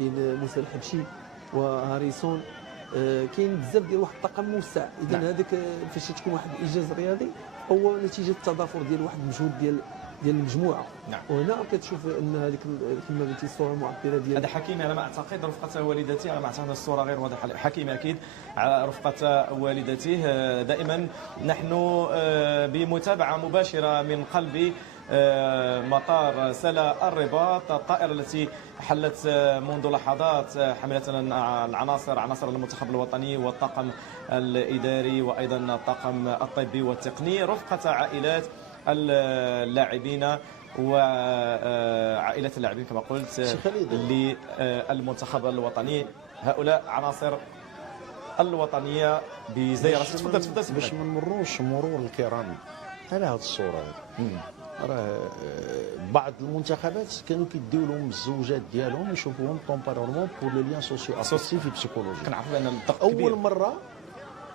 كاين موسى الحبشي وهاريسون، كاين بزاف ديال واحد الطاقم موسع. اذا هذاك فاش تكون واحد الانجاز رياضي هو نتيجه التضافر ديال واحد المجهود ديال المجموعه. وهنا كتشوف ان هذيك كما قلتي الصوره المعبره ديال هذا حكيمي على ما اعتقد رفقه والدته، على ما اعتقد الصوره غير واضحه. حكيمي اكيد على رفقه والدته. دائما نحن بمتابعه مباشره من قلب مطار سلا الرباط، الطائرة التي حلت منذ لحظات حملة عناصر المنتخب الوطني والطاقم الإداري وأيضا الطاقم الطبي والتقني رفقة عائلات اللاعبين وعائلة اللاعبين كما قلت للمنتخب الوطني. هؤلاء عناصر الوطنية بزيارة. تفضل باش ما نمروش مرور الكرام على هذه الصورة. راه بعض المنتخبات كانوا كيديو لهم الزوجات ديالهم يشوفوهم طومبارمون بور لو ليان سوسيو افيكتيف بسيكولوجي. كنعرفوا بان الضغط كبير. اول مره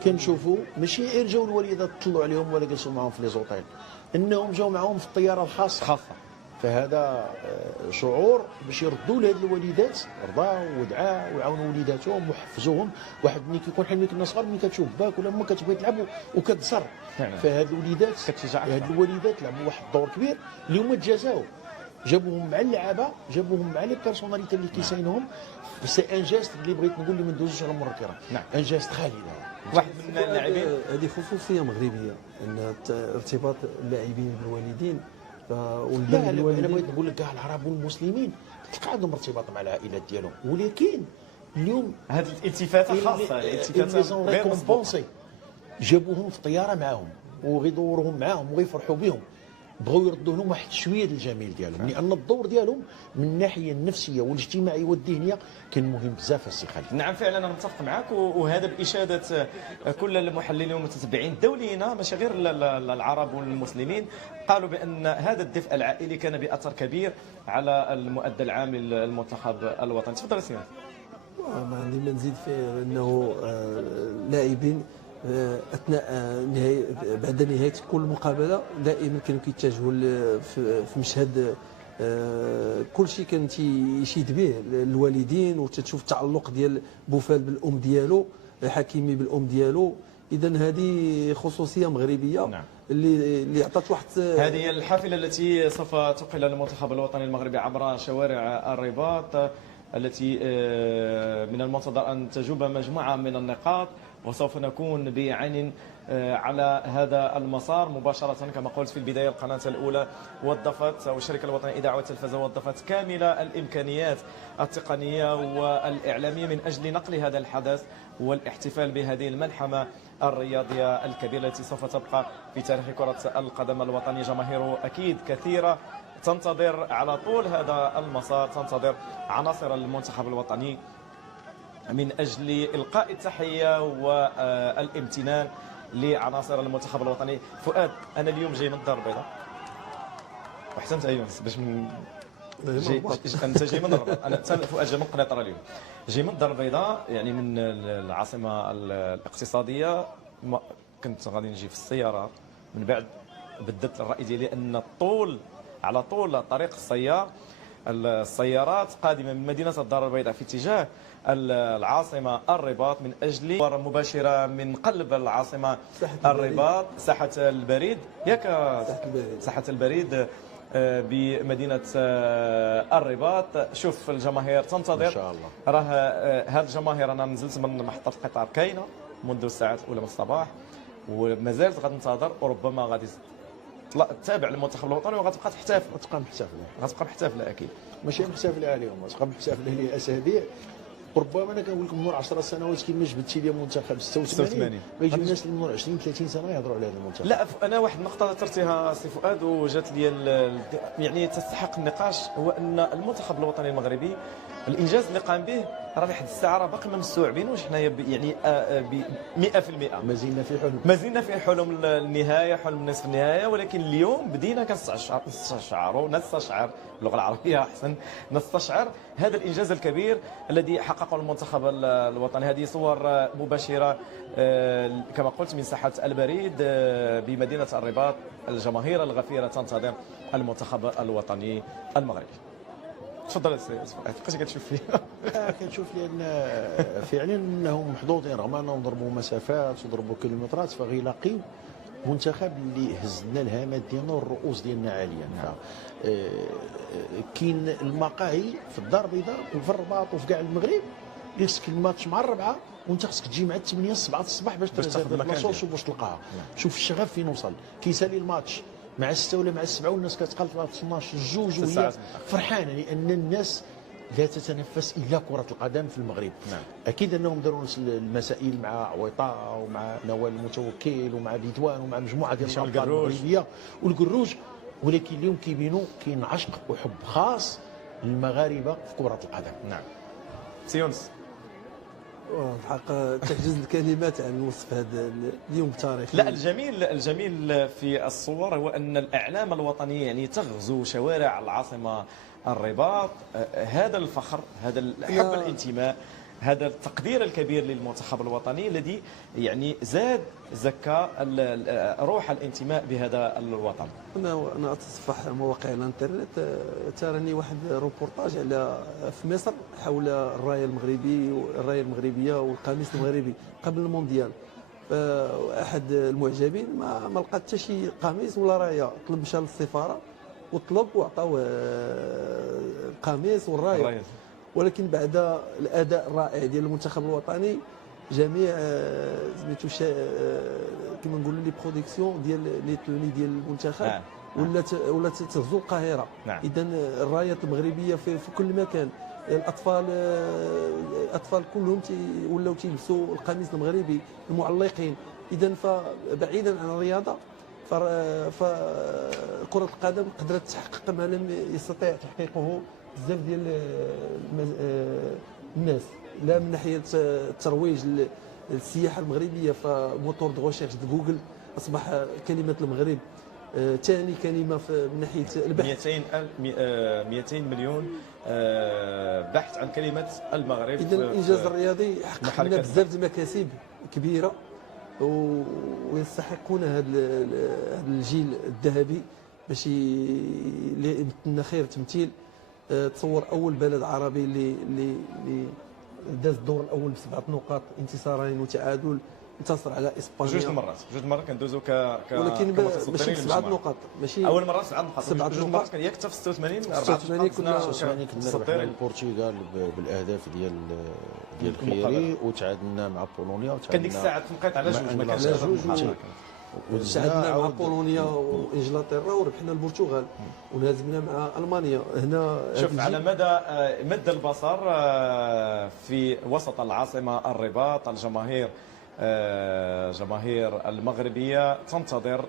كنشوفوا ماشي غير جاو الوالدات طلعوا عليهم ولا جلسوا معاهم في لي زوطيل، انهم جاو معاهم في الطياره الخاصه. فهذا شعور باش يردوا لهاد الوالدات، رضاو ودعاو ويعاونوا وليداتهم وحفزوهم. واحد ملي كيكون حنا كنا صغار ملي كتشوف باك ولا ما كتبغي تلعب وكتصر، فهاد الوليدات هاد الوالدات لعبوا واحد الدور كبير. اليوم تجازاو، جابوهم مع اللعابه، جابوهم مع لي بيرسوناليتي اللي كيساينوهم. سي ان جيست اللي بغيت نقول اللي ما ندوزوش على مر الكرام. ان جيست خالد. واحد من اللاعبين هذه خصوصيه مغربيه ان ارتباط اللاعبين بالوالدين. لا انا بغيت نقول لك كاع العرب والمسلمين تلقى عندهم ارتباط مع العائلات ديالهم، ولكن اليوم هذه الالتفاته خاصه، الالتفاته غير مسبوقه. جابوهم في الطياره معاهم وغيدوروهم معاهم وغيفرحوا بهم، بغاو يردوا لهم واحد شويه الجميل ديالهم، لان الدور ديالهم من الناحيه النفسيه والاجتماعيه والذهنيه كان مهم بزاف السي خالد. نعم فعلا انا متفق معك، وهذا باشاده كل المحللين والمتتبعين الدوليين ماشي غير العرب والمسلمين، قالوا بان هذا الدفء العائلي كان باثر كبير على المؤدى العام للمنتخب الوطني. تفضل سيدي. ما عندي ما نزيد فيه انه لاعبين اثناء بعد نهايه كل مقابله دائما كانوا كيتجهوا في مشهد كل شيء كان تيشيد به الوالدين، وتشوف التعلق ديال بوفال بالام ديالو، حكيمي بالام ديالو. اذا هذه خصوصيه مغربيه. نعم. اللي عطات واحد. هذه هي الحافله التي سوف تقل المنتخب الوطني المغربي عبر شوارع الرباط، التي من المنتظر ان تجوب مجموعه من النقاط، وسوف نكون بعين على هذا المسار مباشرة. كما قلت في البداية القناة الأولى وظفت، أو الشركة الوطنية للإذاعة والتلفزة وظفت كامل الإمكانيات التقنية والإعلامية من أجل نقل هذا الحدث والاحتفال بهذه الملحمة الرياضية الكبيرة التي سوف تبقى في تاريخ كرة القدم الوطنية. جماهير أكيد كثيرة تنتظر على طول هذا المسار، تنتظر عناصر المنتخب الوطني من أجل إلقاء التحية والامتنان لعناصر المنتخب الوطني. فؤاد، أنا اليوم جاي من الدار البيضاء، وحسنت يونس باش أنت جاي من الرباط، أنا فؤاد جاي من قنيطرة اليوم، جاي من الدار البيضاء يعني من العاصمة الاقتصادية. كنت غادي نجي في السيارة، من بعد بدلت الرأي ديالي أن على طول طريق السيارات قادمة من مدينة الدار البيضاء في اتجاه العاصمة الرباط من أجل مباشرة من قلب العاصمة الرباط ساحة البريد. ساحة البريد بمدينة الرباط. شوف الجماهير تنتظر، ان شاء الله. راه هذه الجماهير، انا نزلت من محطة القطار كاينة منذ الساعات الأولى من الصباح، وما زالت غتنتظر، وربما غادي تتابع المنتخب الوطني وغتبقى تحتفل. غتبقى محتفله اكيد، ماشي محتفله عليهم، غتبقى محتفله ليه اسابيع. ربما انا كنقول لكم منور 10 سنوات كيما جبدتي لي منتخب 86 غيجيو الناس اللي منور 20 30 سنه يهضروا على هذا المنتخب. لا انا واحد النقطه ذكرتيها سي فؤاد وجات لي يعني تستحق النقاش، هو ان المنتخب الوطني المغربي الانجاز اللي قام به راه لحد الساعه راه باقي ما مستوعبينوش حنايا يعني ب 100%. ما زلنا في حلم النهايه، حلم نصف النهايه، ولكن اليوم بدينا نستشعر باللغه العربيه احسن، نستشعر هذا الانجاز الكبير الذي حققه المنتخب الوطني. هذه صور مباشره كما قلت من ساحه البريد بمدينه الرباط. الجماهير الغفيره تنتظر المنتخب الوطني المغربي. تفضل السي كيفاش كتشوف فيه؟ كنشوف لان فعلا انهم محظوظين رغم انهم ضربوا مسافات وضربوا كيلومترات فغيلاقيو منتخب اللي هزنا الهامات ديالنا والرؤوس ديالنا عاليا. كاين المقاهي في الدار البيضاء وفي الرباط وفي كاع المغرب اللي خصك الماتش مع الربعه وانت خصك تجي مع 8 7 الصباح باش تاخذ البلاصه باش تلقاها. شوف الشغف فين وصل. كيسالي الماتش مع 6 ولا مع 7 والناس كتقلب 12 جوج وهي فرحانه لان الناس لا تتنفس الا كره القدم في المغرب. نعم. اكيد انهم داروا نفس المسائل مع عويطه ومع نوال المتوكل ومع بدوان ومع مجموعه ديال الابطال المغربيه والقروج، ولكن اليوم كيبينوا كاين عشق وحب خاص للمغاربه في كره القدم. نعم. سيونس الحق تعجز الكلمات عن وصف هذا اليوم التاريخي. لا، الجميل في الصور هو ان الاعلام الوطنيه يعني تغزو شوارع العاصمه الرباط. هذا الفخر، هذا حب الانتماء، هذا التقدير الكبير للمنتخب الوطني الذي يعني زكى روح الانتماء بهذا الوطن. انا اتصفح مواقع الانترنت تراني واحد روبورتاج على في مصر حول الرايه المغربيه والقميص المغربي قبل المونديال. احد المعجبين ما لقى حتى شي قميص ولا رايه، طلب مشى للسفاره وطلب وعطاوه القميص والرايه. ولكن بعد الاداء الرائع ديال المنتخب الوطني جميع سميتو كما نقولوا لي برودكسيون ديال لي توني ديال المنتخب ولا تهزو القاهره. اذا الرايات المغربيه في كل مكان. الاطفال كلهم ولاو تيلبسوا القميص المغربي، المعلقين. اذا فبعيدا عن الرياضه فكره القدم قدرت تحقق ما لم يستطيع تحقيقه بزاف ديال الناس، لا من ناحيه الترويج للسياحه المغربيه. فموتور دو ريشيرش جوجل اصبح كلمه المغرب ثاني كلمه من ناحيه البحث. 200 مليون بحث عن كلمه المغرب. اذا الانجاز الرياضي حقق لنا بزاف ديال المكاسب كبيره ويستحقون هذا الجيل الذهبي باش يمثلنا خير تمثيل. تصور اول بلد عربي اللي داز الدور الاول ب7 نقاط، انتصارين وتعادل، انتصر على اسبانيا جوج المرات كندوزو ولكن ماشي 7 نقاط، ماشي اول مره 7 نقاط. جوج مرات كان ياك حتى في 86 كنا ربحنا البرتغال بالاهداف ديال الخيري وتعادلنا مع بولونيا كان ديك الساعه تنقيط على جوج، ما كانش جوج. وتعادلنا مع بولونيا وانجلترا وربحنا البرتغال ونهزمنا مع المانيا. هنا شوف على مدى البصر في وسط العاصمه الرباط الجماهير المغربيه تنتظر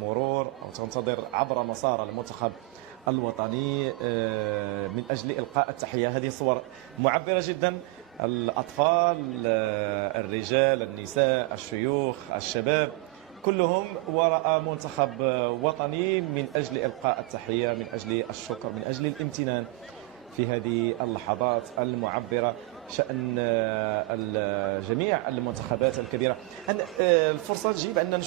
مرور او تنتظر عبر مسار المنتخب الوطني من اجل القاء التحيه. هذه صور معبره جدا. الاطفال، الرجال، النساء، الشيوخ، الشباب، كلهم وراء منتخب وطني من أجل إلقاء التحية، من أجل الشكر، من أجل الامتنان في هذه اللحظات المعبرة شأن جميع المنتخبات الكبيرة. الفرصة تجيب أن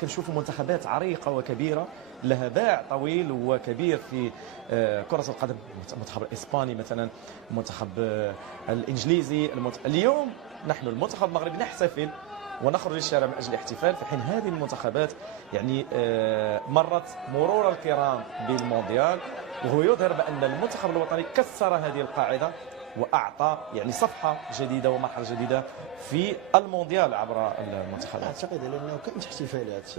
كنشوفوا منتخبات عريقة وكبيرة لها باع طويل وكبير في كرة القدم. المنتخب الإسباني مثلا، المنتخب الإنجليزي. اليوم نحن المنتخب المغربي نحتفل ونخرج للشارع من أجل الاحتفال، في حين هذه المنتخبات يعني مرت مرور الكرام بالمونديال. وهو يظهر بأن المنتخب الوطني كسر هذه القاعدة وأعطى يعني صفحة جديدة ومرحلة جديدة في المونديال عبر المنتخبات. أعتقد لأنه كانت احتفالات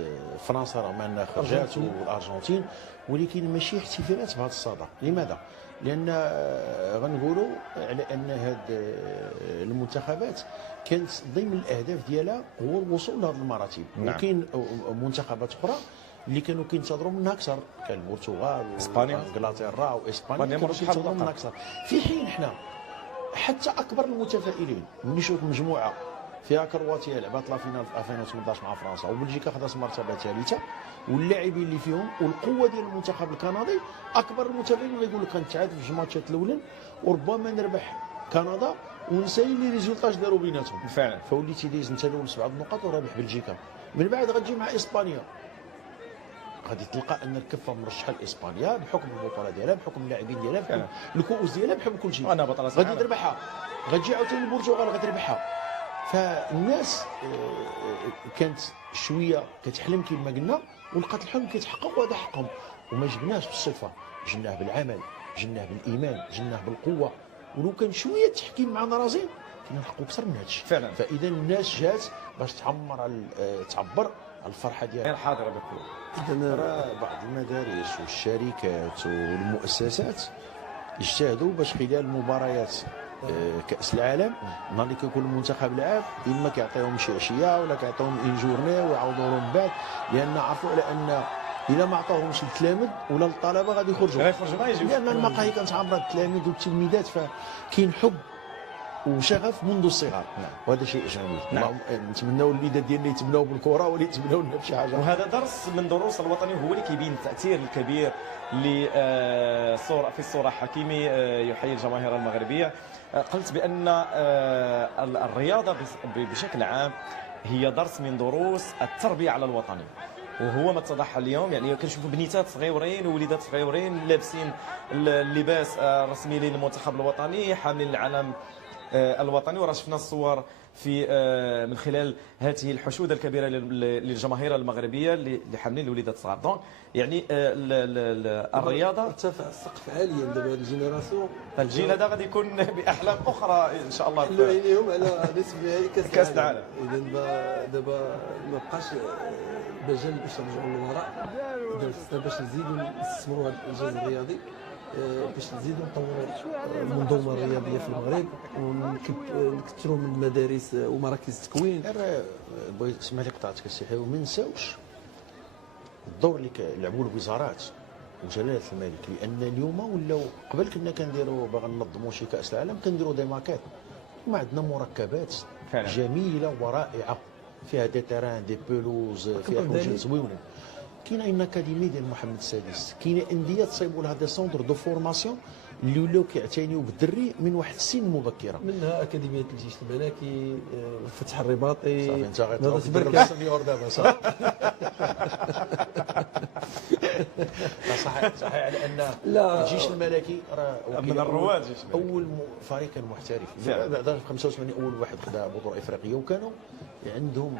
فرنسا رغم أنها خرجت والأرجنتين، ولكن ماشي احتفالات بهذا الصدى. لماذا؟ لأن غنقولوا على أن هذه المنتخبات كانت ضمن الأهداف ديالها هو الوصول لهذه المراتب. نعم. وكاين منتخبات أخرى اللي كانوا كينتظروا منها اكثر، كان البرتغال اسبانيا وانجلترا واسبانيا كانوا كينتظروا منها اكثر، في حين حنا حتى اكبر المتفائلين ملي شوف مجموعه فيها كرواتيا لعبات لا فينال في 2018 مع فرنسا وبلجيكا خدات مرتبه ثالثه واللاعبين اللي فيهم والقوه ديال المنتخب الكندي، اكبر المتفائلين اللي يقول لك كنتعادل في الماتشات الاولين وربما نربح كندا ونسالي لي ريزولطاج داروا بيناتهم فعلا. فوليتي دايز انت الاول 7 نقاط ورابح بلجيكا، من بعد غتجي مع اسبانيا غادي تلقى ان الكفه مرشحه لاسبانيا بحكم البطوله ديالها، بحكم اللاعبين ديالها، بحكم الكؤوس ديالها، بحكم كل شيء. وانا بطله غادي تربحها، غتجي عاوتاني البرتغال غادي تربحها. فالناس كانت شويه كتحلم كما قلنا، ولقات الحلم كيتحقق، وهذا حقهم. وما جبناهش بالصدفه، جبناه بالعمل، جبناه بالايمان، جبناه بالقوه. ولو كان شويه التحكيم معنا رازين كنا نحققوا اكثر من هذا الشيء فعلا. فاذا الناس جات باش تعبر على الفرحه ديالها. الحاضره بكل بعض المدارس والشركات والمؤسسات اجتهدوا باش خلال مباريات كاس العالم نهار اللي كيكون المنتخب لعب، اما كيعطيهم شي عشيه ولا كيعطيهم ان جورني ويعاودوا لهم بعد، لان عرفوا على ان الا ما عطاوهمش التلاميذ ولا الطلبه غادي يخرجوا ما يجيوش، لان المقاهي كانت عامره بالتلاميذ والتلميذات، فكاين حب وشغف منذ الصغر. وهذا شيء جميل. نعم. نتمناو الوليدات ديالنا يتبناو بالكره ولا يتبناو لنا بشي حاجه. وهذا درس من دروس الوطني، هو اللي كيبين التاثير الكبير في الصوره. حكيمي يحيي الجماهير المغربيه. قلت بان الرياضه بشكل عام هي درس من دروس التربيه على الوطني، وهو ما اتضح اليوم. يعني كنشوفوا بنيتات صغيورين ووليدات صغيورين لابسين اللباس الرسمي للمنتخب الوطني، حاملين العلم الوطني، وراه شفنا الصور في من خلال هذه الحشود الكبيره للجماهير المغربيه اللي حاملين الوليدات الصغار. دونك يعني الرياضه ارتفع السقف عاليا دابا. الجينيراسيون الجيل هذا غادي يكون باحلام اخرى ان شاء الله حلوا عينيهم على نصف نهائي كاس العالم. اذا دابا ما بقاش مجال باش نرجعوا للوراء، خصنا باش نزيدوا نستثمروا هذا الانجاز الرياضي، باش نزيدوا نطوروا المنظومه الرياضيه في المغرب، ونكثروا من المدارس ومراكز التكوين. بغيت اسمح لي قطعتك السي حيوي، ما نساوش الدور اللي لعبوا الوزارات وجلاله الملك، لان اليوم ولاو قبل كنا كنديروا باغي ننظموا شي كاس العالم كنديروا دي ماكيت، ما عندنا مركبات فعلا جميله ورائعه فيها دي تيران دي بيلوز فيها حوايج زوينين. كاينه ان اكاديمي ديال محمد السادس، كاينه انديه تصيبوا لها دي سونتر دو فورماسيون اللي ولاو كيعتنيوا بالدري من واحد السن مبكره، منها اكاديميه الجيش الملكي، فتح الرباطي. صافي انت هذا غتبرك السنيور دابا صافي. صحيح على ان الجيش الملكي راه من الرواد اول فريق كان محترف بعد 85 اول واحد خدا بطوله افريقيه، وكانوا عندهم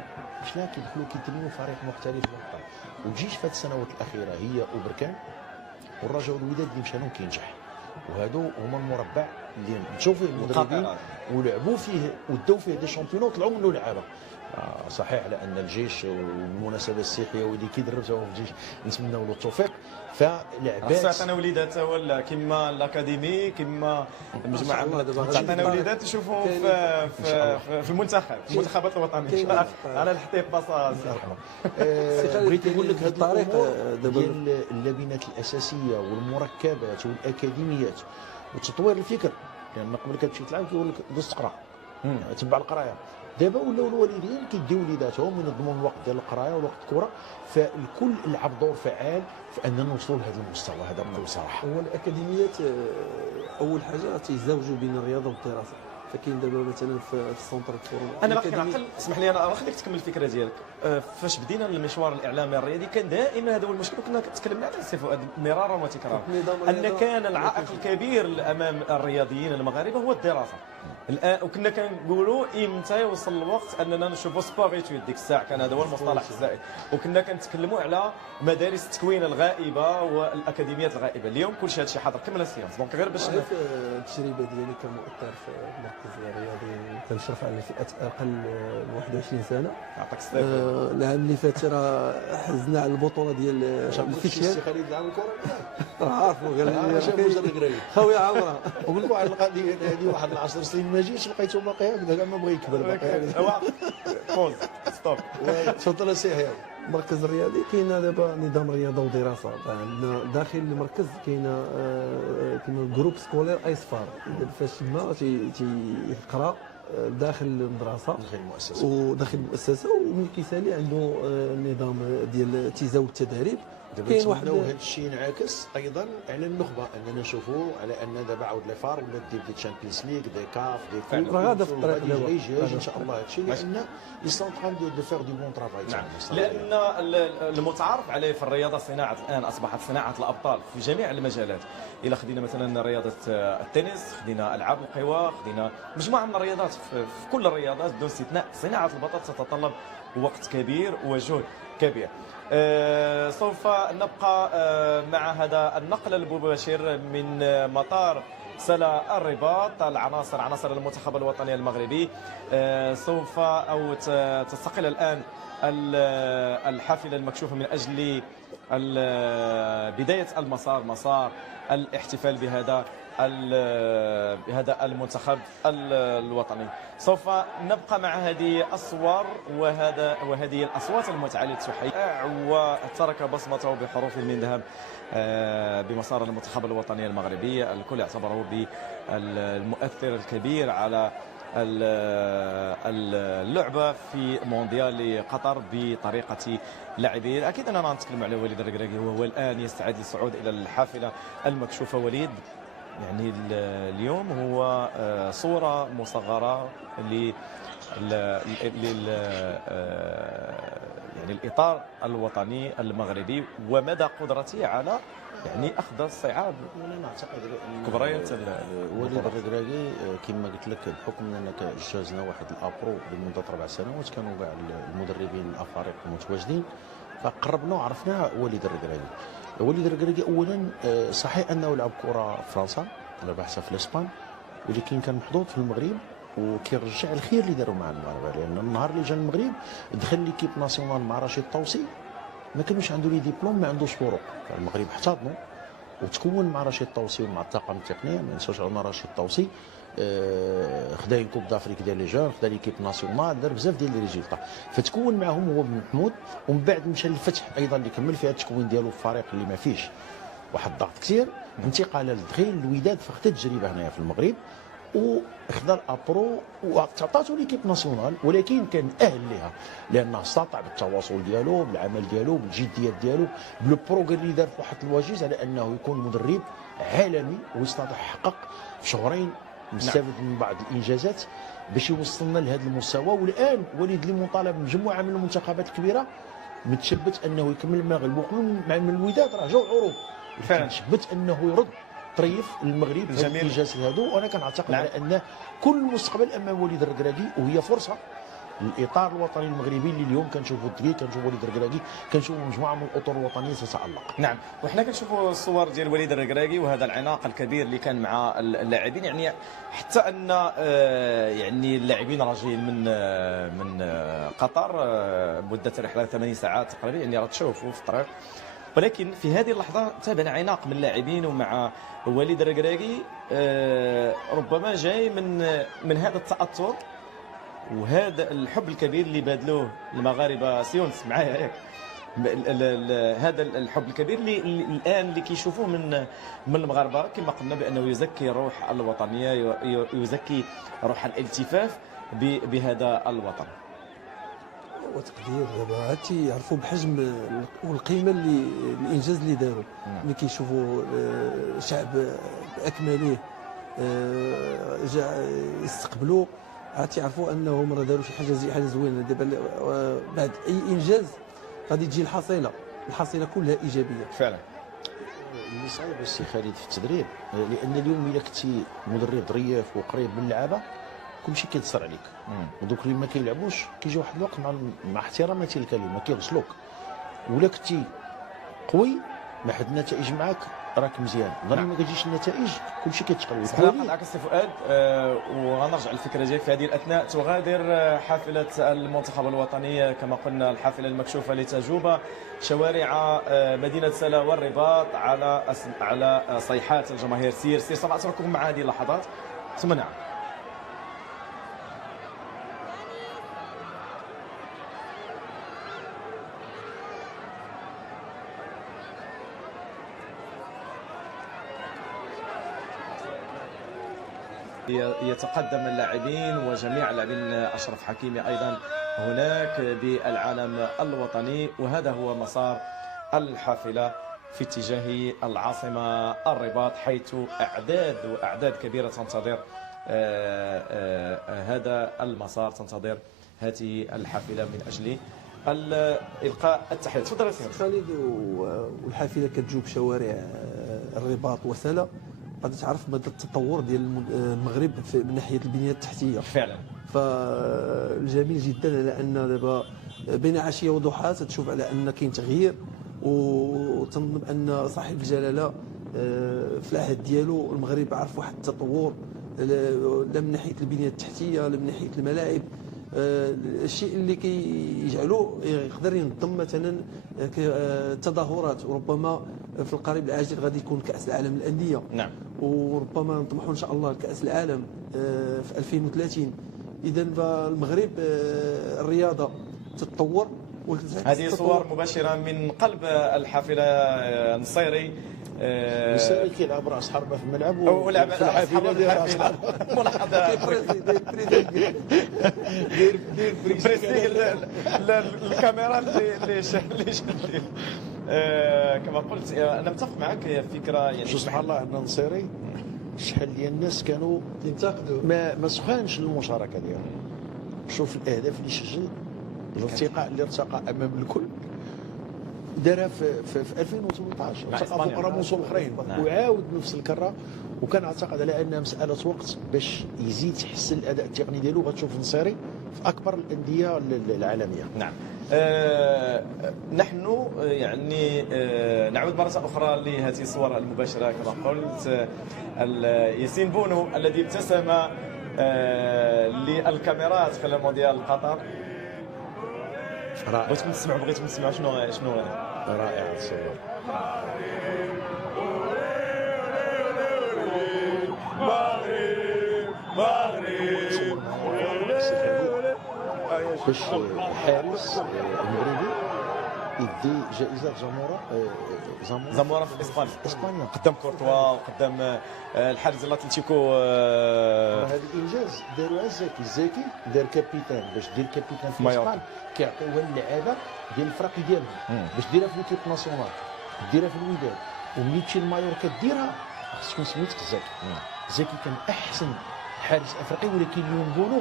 شنا كيدخلوا كيترينوا فريق محترف للقطاع. والجيش في هذه السنوات الاخيره هي وبركان والرجاء والوداد اللي مشى لهم كينجح، وهادو هما المربع اللي مشاو فيه المدربين ولعبوا فيه وداو فيه دي شامبيونات وطلعوا منه لعابه. صحيح على ان الجيش والمناسبه السيحيه واللي كيدرب هو في الجيش نتمنوا له التوفيق. فلعبات تعطينا وليدات ولا كما الاكاديمي كما المجموعه، تعطينا وليدات يشوفوا في المنتخب، في المنتخبات الوطنيه على الحطيب باصاز. بغيت نقول لك هذه الامور ديال اللبنات الاساسيه والمركبات والاكاديميات وتطوير الفكر، لان قبل كتمشي تلعب كيقول لك دوز تقرا تبع القرايه. دابا ولاو الوالدين كيديو وليداتهم ينظموا الوقت ديال القرايه ووقت الكره، فالكل لعب دور فعال في اننا نوصلوا لهذا المستوى هذا بكل صراحه. هو الاكاديميات اول حاجه تيزاوجوا بين الرياضه والدراسه، فكاين دابا مثلا في السونتر الفورم. انا باقي نعقل، اسمح لي انا نخليك تكمل الفكره ديالك. فاش بدينا المشوار الاعلامي الرياضي كان دائما هذا هو المشكل، كنا تكلمنا على السي فؤاد مرارا وتكرارا، ان كان العائق الكبير امام الرياضيين المغاربه هو الدراسه. الان وكنا كنقولوا امتى يوصل الوقت اننا نشوفوا سبور ايتود، ديك الساعه كان هذا هو المصطلح الزائد، وكنا كنتكلموا على مدارس التكوين الغائبه والاكاديميات الغائبه. اليوم كل شيء هذا الشيء حاضر. كمل السيانس دونك غير باش التجربه ديالي كمؤثر في المركز الرياضي كنشرف على فئه اقل من 21 سنه. يعطيك الصحه. العام اللي فات راه حزنا على البطوله ديال الفيشيال. السي خالد لعب الكره عارفو قال لي خويا عمره. وقول لك واحد القضيه هذه واحد 10 سنين ما جيتش لقيته باقي هكذا ما بغى يكبر باقي. بوز ستوب. تفضل السي حيوي. المركز الرياضي كاين دابا نظام رياضه ودراسه. عندنا داخل المركز كاين جروب سكولير ايسفار، فاش ما تيقرا داخل المدرسه وداخل المؤسسه، ومن كيسالي عنده نظام ديال التزاوج التدريب دابا نتمناو هذا الشيء ينعكس ايضا على النخبه، اننا نشوفوا على ان دابا عاود لي فار ولا دير دي تشامبيونز ليغ دي كاف دي كوب غادا في الطريق غادي يجي ان شاء الله هذا الشيء، لان لي سون تران دو فير دو بون ترافاي. لان المتعارف عليه في الرياضه صناعه الان اصبحت صناعه الابطال في جميع المجالات. الا خدينا مثلا رياضه التنس، خدينا العاب القوى، خدينا مجموعه من الرياضات، في كل الرياضات بدون استثناء صناعه البطل تتطلب وقت كبير وجهد كبير. سوف نبقى مع هذا النقل المباشر من مطار سلا الرباط. عناصر المنتخب الوطني المغربي سوف أو تستقل الآن الحافلة المكشوفة من أجل بداية مسار الاحتفال بهذا المنتخب الوطني. سوف نبقى مع هذه الصور وهذه الأصوات المتعالية تحيي وترك بصمته بحروف من ذهب بمسار المنتخب الوطني المغربي. الكل اعتبره بالمؤثر الكبير على اللعبة في مونديال قطر بطريقة لاعبين. أكيد أننا نتكلم على وليد الركراكي وهو الآن يستعد للصعود إلى الحافلة المكشوفة. وليد يعني اليوم هو صورة مصغرة يعني الإطار الوطني المغربي ومدى قدرته على يعني اخذ الصعاب. انا نعتقد كبريات وليد الركراكي كما قلت لك بحكم اننا جازنا واحد الابرو لمده 4 سنوات، كانوا كاع المدربين الافارقه متواجدين فقربنا وعرفنا وليد الركراكي. وليد الركراكي اولا صحيح انه لعب كره في فرنسا ولا بحث في الاسبان، ولكن كان محظوظ في المغرب وكيرجع الخير اللي داروا مع المغرب، لان النهار اللي جا المغرب دخل ليكيب ناسيونال مع رشيد طوسي ما كانوش عنده لي ديبلوم، ما عندوش فروق. المغرب احتضنوا وتكون مع رشيد طوسي ومع الطاقم التقني. ما ننساوش عندنا رشيد طوسي خدا كوب دافريك ديال لي جون، خدا ليكيب ناسيونال، دار بزاف ديال لي ريزولطا، فتكون معهم هو بن محمود. ومن بعد مشى للفتح ايضا اللي كمل فيها التكوين ديالو في فريق اللي ما فيش واحد الضغط كثير، انتقال للدخيل الوداد فخد تجربه هنايا في المغرب وخذا الابرو وعطاتو ليكيب ناسيونال، ولكن كان اهل لها لانه استطاع بالتواصل ديالو بالعمل ديالو بالجديات ديالو بلو بروغري اللي دار في واحد الواجز على انه يكون مدرب عالمي، واستطاع يحقق في شهرين مستفد من بعض الانجازات باش يوصلنا لهذا المستوى. والان وليد اللي مطالب بمجموعه من المنتخبات الكبيره متشبت انه يكمل المغرب وكل مع من الوداد راه جاو عروض فعلا تشبت انه يرد طريف المغرب في الانجاز هذو. وانا كنعتقد على ان كل مستقبل امام وليد الركراكي، وهي فرصه الاطار الوطني المغربي اللي اليوم كنشوفوا الدقيق، كنشوفوا وليد الركراكي، كنشوفوا مجموعه من الاطر الوطنيه تتالق. نعم، وحنا كنشوفوا الصور ديال وليد الركراكي وهذا العناق الكبير اللي كان مع اللاعبين، يعني حتى ان يعني اللاعبين راجعين من قطر مده رحله 8 ساعات تقريبا، يعني راه تشوفوا في الطريق. ولكن في هذه اللحظه تابعنا عناق من اللاعبين ومع وليد الركراكي ربما جاي من هذا التاثر وهذا الحب الكبير اللي بادلوه المغاربه سيونس معايا ياك، هذا الحب الكبير اللي كيشوفوه من المغاربه كما قلنا بانه يزكي الروح الوطنيه، يزكي روح الالتفاف بهذا الوطن. وتقدير دابا عاد تيعرفوا بحجم والقيمه اللي الانجاز اللي داروا، ملي كيشوفوا شعب باكمله جا يستقبلوا عاد تيعرفوا انهم راه داروا شي حاجه زوينه. دابا بعد اي انجاز غادي تجي الحصيله كلها ايجابيه فعلا. اللي صعيب السي خالد في التدريب، لان اليوم الا كنتي مدرب ظريف وقريب من اللعابه كلشي كيتصر عليك، ودوك اللي ما كيلعبوش كيجي واحد الوقت مع احتراماتي الكلمه كيغسلوك. ولا كنتي قوي ما حد النتائج معاك راك مزيان، ضروري ما كتجيش النتائج كلشي كيتقلب. سنقطعك السي فؤاد ونرجع للفكره ديالك. في هذه الاثناء تغادر حافله المنتخب الوطني كما قلنا الحافله المكشوفه لتجوب شوارع مدينه سلا والرباط على صيحات الجماهير. سير سوف اترككم مع هذه اللحظات ثم نعم. يتقدم اللاعبين وجميع اللاعبين، أشرف حكيمي أيضا هناك بالعالم الوطني، وهذا هو مسار الحافلة في اتجاه العاصمة الرباط، حيث أعداد كبيرة تنتظر هذا المسار، تنتظر هذه الحافلة من أجل إلقاء التحية. تفضل يا سيدي خالد. والحافلة كتجوب شوارع الرباط وسلا، غادي تعرف مدى التطور ديال المغرب من ناحية البنية التحتية فعلا. فالجميل جدا على ان دابا بين عشيه وضحى تشوف على ان كاين تغيير، وتنظن ان صاحب الجلاله في العهد ديالو المغرب عرف واحد التطور، لا من ناحيه البنيه التحتيه لا من ناحيه الملاعب. الشيء اللي كيجعلو يقدر ينظم مثلا تظاهرات، وربما في القريب العاجل غادي يكون كاس العالم للانديه. نعم. وربما نطمحوا ان شاء الله لكاس العالم في 2030. اذا فالمغرب الرياضه تتطور. هذه صور مباشره من قلب الحافله النصيري. النصيري كيلعب راس حربه في الملعب ولعب في الحافله ديال راس حربه. ملاحظه دير بريسينغ الكاميرا اللي كما قلت انا متفق معك. هي فكره يعني سبحان الله عندنا نصيري شحال ديال الناس كانوا ينتقدوا ما سخانش المشاركه ديالهم. شوف الاهداف اللي سجل، الارتقاء اللي ارتقى امام الكل دارها في 2018 ارتقى فوق راموس اخرين وعاود نفس الكره. وكان اعتقد على انها مساله وقت باش يزيد يحسن الاداء التقني ديالو. غتشوف النصيري في اكبر الانديه العالميه. نعم. نحن يعني نعود مرة أخرى لهذه الصور المباشرة كما قلت. ياسين بونو الذي ابتسم للكاميرات في المونديال قطر. رائع. بغيتكم تسمعوا شنو رائع الصور. باش الحارس المغربي يدي جائزه زامورا في اسبانيا قدام كورتوا وقدام الحارس الاتلتيكو. هذا الانجاز داروها الزكي دار كابيتان باش دير كابيتان في اسبانيا. كيعطيوها للعابه ديال الفرق ديالهم باش ديرها في ليكيب ناسيونال، ديرها في الوداد. وملي تمشي لمايوركا ديرها خص تكون سميتك زكي كان احسن حارس افريقي. ولكن اليوم بونو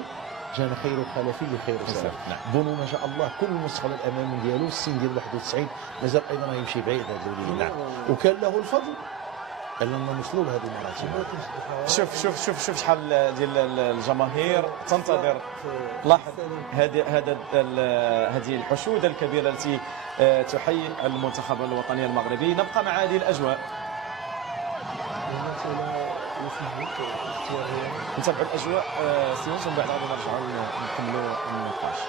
جانا خير خلفي لخير سلف. بونو ما شاء الله كل المستقبل الامامي ديالو السن ديال 91 مازال ايضا يمشي بعيد هذا الوليد. نعم. وكان له الفضل اننا نوصلوا لهذه المراتب. شوف شحال ديال الجماهير تنتظر. لاحظ هذه الحشود الكبيره التي تحيي المنتخب الوطني المغربي. نبقى مع هذه الاجواء، نتابعوا الاجواء سيوس ومن بعد غادي نرجعوا نكملوا النقاش.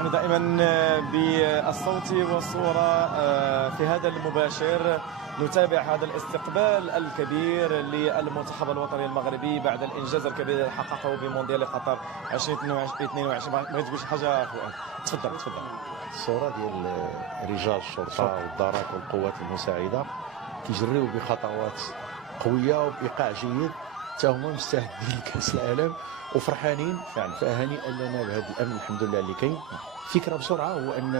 نحن دائما بالصوت والصورة في هذا المباشر نتابع هذا الاستقبال الكبير للمنتخب الوطني المغربي بعد الإنجاز الكبير الذي حققه بمونديال قطر 2022. بغيت تقول شي حاجة فؤاد؟ تفضل. الصورة ديال رجال الشرطة والدرك والقوات المساعدة كيجريو بخطوات قوية وبإيقاع جيد حتى هما مستعدين لكأس العالم وفرحانين فعلا. فهنيئا لنا بهذا الامن الحمد لله اللي كاين. فكره بسرعه هو ان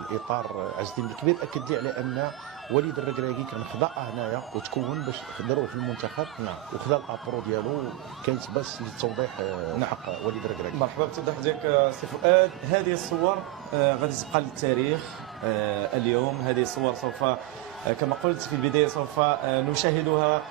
الاطار عز الدين الكبير اكد لي على ان وليد الركراكي كان خضع هنايا وتكون باش خدروه في المنتخب. نعم. وخذا الابرو ديالو كانت بس للتوضيح حق وليد الركراكي. مرحبا بالتوضيح ديالك سي فؤاد. هذه الصور غادي تبقى للتاريخ. اليوم هذه الصور سوف كما قلت في البدايه سوف نشاهدها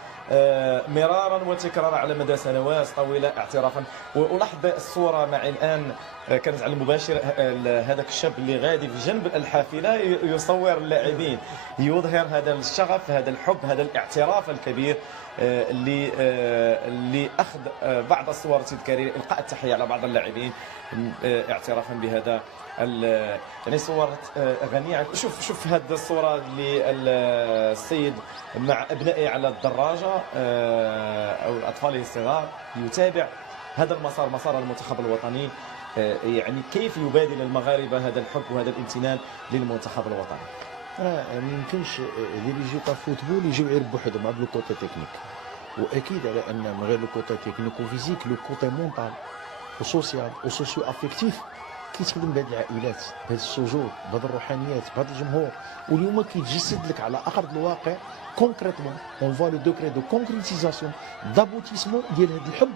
مرارا وتكرارا على مدى سنوات طويله اعترافا. ولاحظ الصوره معي الان كانت على المباشر هذاك الشاب اللي غادي في جنب الحافله يصور اللاعبين، يظهر هذا الشغف، هذا الحب، هذا الاعتراف الكبير اللي اخذ بعض الصور تذكاريه، القاء التحيه على بعض اللاعبين اعترافا بهذا يعني صور غنية. شوف هذه الصورة للسيد مع أبنائه على الدراجة أو أطفاله الصغار يتابع هذا المسار، مسار المنتخب الوطني. يعني كيف يبادل المغاربة هذا الحب وهذا الامتنان للمنتخب الوطني؟ ما يمكنش اللي يجيو تاع فوتبول يجيو غير بوحدهم مع لو كوتي تكنيك، واكيد على ان من غير لو كوتي تكنيك وفيزيك لو كوتي مونطال وسوسيال وسوسيو افيكتيف كيتخدم بهذه العائلات، بهذا السجود، بهذه الروحانيات، بهذا الجمهور. واليوم كيتجسد لك على ارض الواقع كونكريتمون اون فوا لو دوكري دو كونكريتيزاسيون دابوتيسمون ديال هذا الحب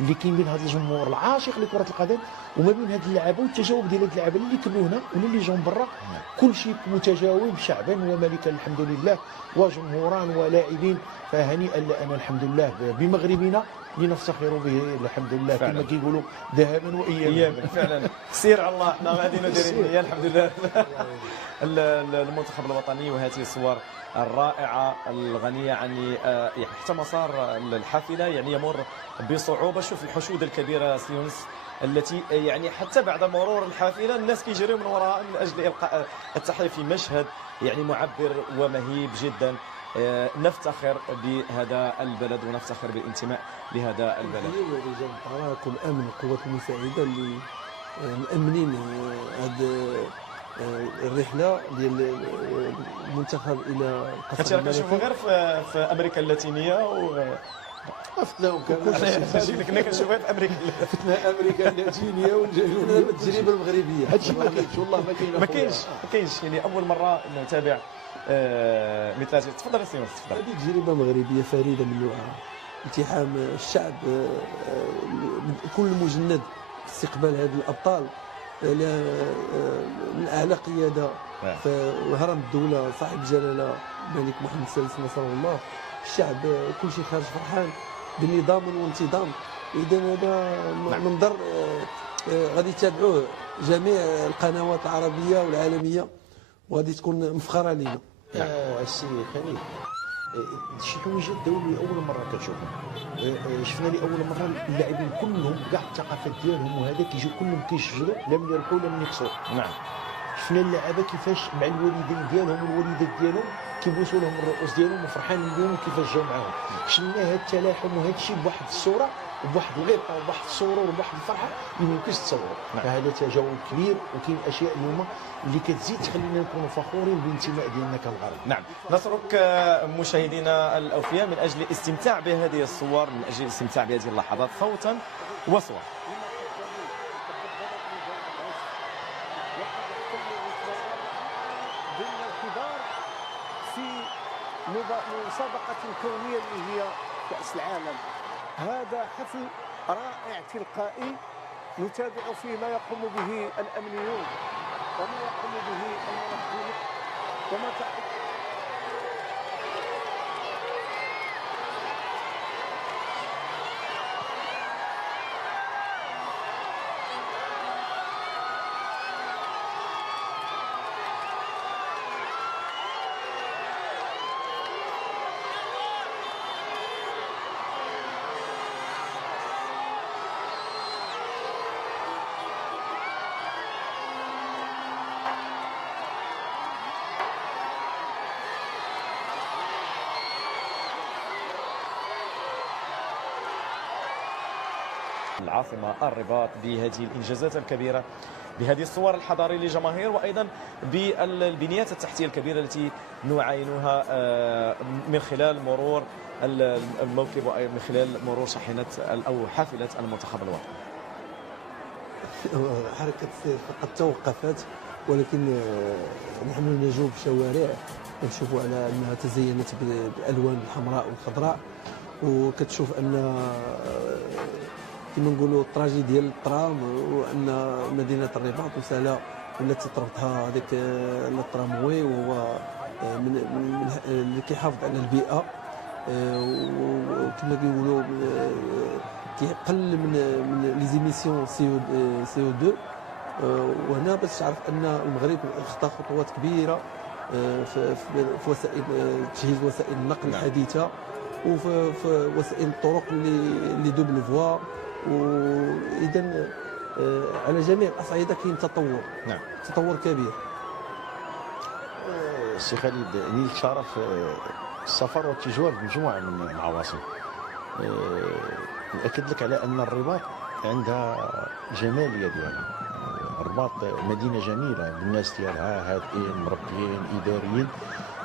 اللي كاين بين هذا الجمهور العاشق لكره القدم وما بين هذه اللعابه والتجاوب ديال هذه اللعابه اللي كانوا هنا ولا اللي جاوا من برا. كل شيء متجاوب شعبا وملكا الحمد لله وجمهوران ولاعبين. فهنيئا لنا الحمد لله بمغربنا لنفتخر به الحمد لله كما كيقولوا ذهبا واياما. فعلا سير على الله، حنا غادي ندير الحمد لله. المنتخب الوطني وهذه الصور الرائعه الغنيه يعني حتى مسار الحافله يعني يمر بصعوبه. شوف الحشود الكبيره سيونس التي يعني حتى بعد مرور الحافله الناس كيجريو من وراء من اجل القاء التحيه في مشهد يعني معبر ومهيب جدا. نفتخر بهذا البلد ونفتخر بالانتماء لهذا البلد. رجال الحراك والامن والقوات المساعده اللي مأمنين هذه الرحله ديال المنتخب الى قصر الملكي. كنشوفوا غير في امريكا اللاتينيه فتناهم كنا كنشوفوها في امريكا فتنا امريكا اللاتينيه والجنوبيه. التجربه المغربيه هادشي ما كاينش والله ما كاينش يعني اول مره نتابع مثل هذه. تفضل سي يونس تفضل. هذه تجربه مغربيه فريده من نوعها، التحام الشعب كل مجند استقبال هذه الابطال من اعلى قياده في هرم الدوله صاحب الجلاله الملك محمد السادس نصره الله. الشعب كل شيء خارج فرحان بالنظام والانتظام. اذا هذا منظر غادي يتابعوه جميع القنوات العربيه والعالميه وغادي تكون مفخره لنا. السي خليل شي حوايج الدولي اول مره كتشوفهم. شفنا لي اول مره اللاعبين كلهم كاع الثقافات ديالهم وهذا كيجيو كلهم كيشجروا لا من يربحوا لا من يخسروا. نعم. شفنا اللعابه كيفاش مع الوالدين ديالهم والوالدات ديالهم كيبوسوا لهم الرؤوس ديالهم وفرحانين بهم كيفاش جاوا معاهم. شفنا هذا التلاحم وهذا الشيء بواحد الصوره وبواحد الغبطه وبواحد السرور وبواحد الفرحه ما يمكنش تصور. فهذا تجاوب كبير وكاين اشياء اليوم اللي كتزيد تخلينا نكونوا فخورين بالانتماء ديالنا كمغاربه. نعم. نترك مشاهدينا الاوفياء من اجل الاستمتاع بهذه الصور، من اجل الاستمتاع بهذه اللحظات صوتا وصورا. مسابقة كونية اللي هي كأس العالم. هذا حفل رائع تلقائي نتابع فيه ما يقوم به الأمنيون وما يقوم به المنظمون وما العاصمة الرباط بهذه الإنجازات الكبيرة، بهذه الصور الحضارية للجماهير، وأيضا بالبنيات التحتية الكبيرة التي نعاينها من خلال مرور الموكب ومن خلال مرور شاحنة أو حافلة المنتخب الوطني. حركة السير فقط توقفت، ولكن نحن نجوب الشوارع كنشوفوا على أنها تزينت بالألوان الحمراء والخضراء، وكتشوف أن كما نقولوا الطراجي ديال الترام، وأن مدينة الرباط وسهلة ولات تربطها هذاك التراموي، وهو من اللي كيحافظ على البيئة، وكما كيقولوا كيقل من لي زيميسيون سي او 2. وهنا باش تعرف ان المغرب خطا خطوات كبيره في وسائل تجهيز وسائل النقل الحديثه، وفي وسائل الطرق اللي دوبل فوا، واذا على جميع الاصعده كاين تطور. نعم، تطور كبير. سي خالد، نيل شرف السفر والتجوال بمجموعه من العواصم. نأكد لك على ان الرباط عندها جماليه ديالها. الرباط مدينه جميله بالناس ديالها هادئين مربيين اداريين،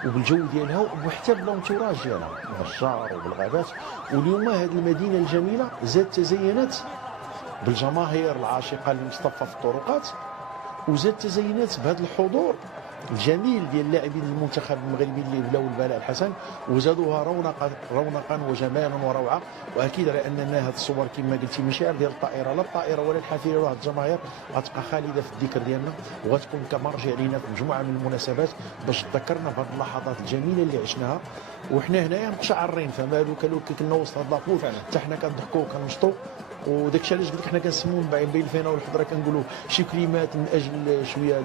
وبالجو ديالها، وحتى بالانتوراج ديالها بالشجر وبالغابات. واليوم هذه المدينه الجميله زاد تزينت بالجماهير العاشقه لمصطفى في الطرقات، وزاد تزينت بهذا الحضور الجميل ديال اللاعبين المنتخب المغربي اللي ولاو البلاء الحسن، وزادوها رونقا وجمالا وروعه. واكيد على اننا هذه الصور كما قلتي مشاعر ديال الطائره، لا الطائره ولا الحافله ولا الجماهير غتبقى خالده في الذكر ديالنا، وغتكون كمرجع لينا في مجموعه من المناسبات باش تذكرنا بهذه اللحظات الجميله اللي عشناها. وحنا هنايا متشعرين، فما بالك لو كنا وسط هذا لابوت حتى حنا كنضحكوا وكنشطوا. وداك الشيء علاش قلت لك حنا كنسموا بين فينا والحضره كنقولوا شي كلمات من اجل شويه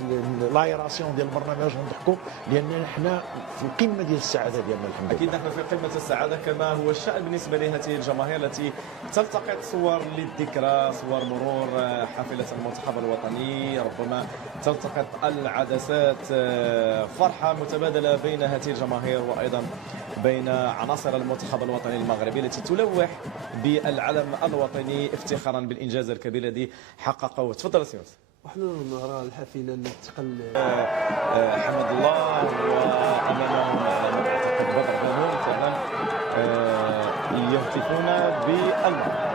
لايراسيون ديال البرنامج ونضحكوا، لان حنا في القمه ديال السعاده ديالنا الحمد لله. اكيد نحن في قمه السعاده كما هو الشان بالنسبه لهذه الجماهير التي تلتقط صور للذكرى، صور مرور حافله المنتخب الوطني، ربما تلتقط العدسات، فرحه متبادله بين هذه الجماهير وايضا بين عناصر المنتخب الوطني المغربي التي تلوح بالعلم الوطني افتخارا بالانجاز الكبير الذي حققه. تفضل سي يوسف. ونحن نرى الحافله اللي تقل حمد الله، وامامهم اعتقد بدر بنون فعلا يهتفون بالمغرب.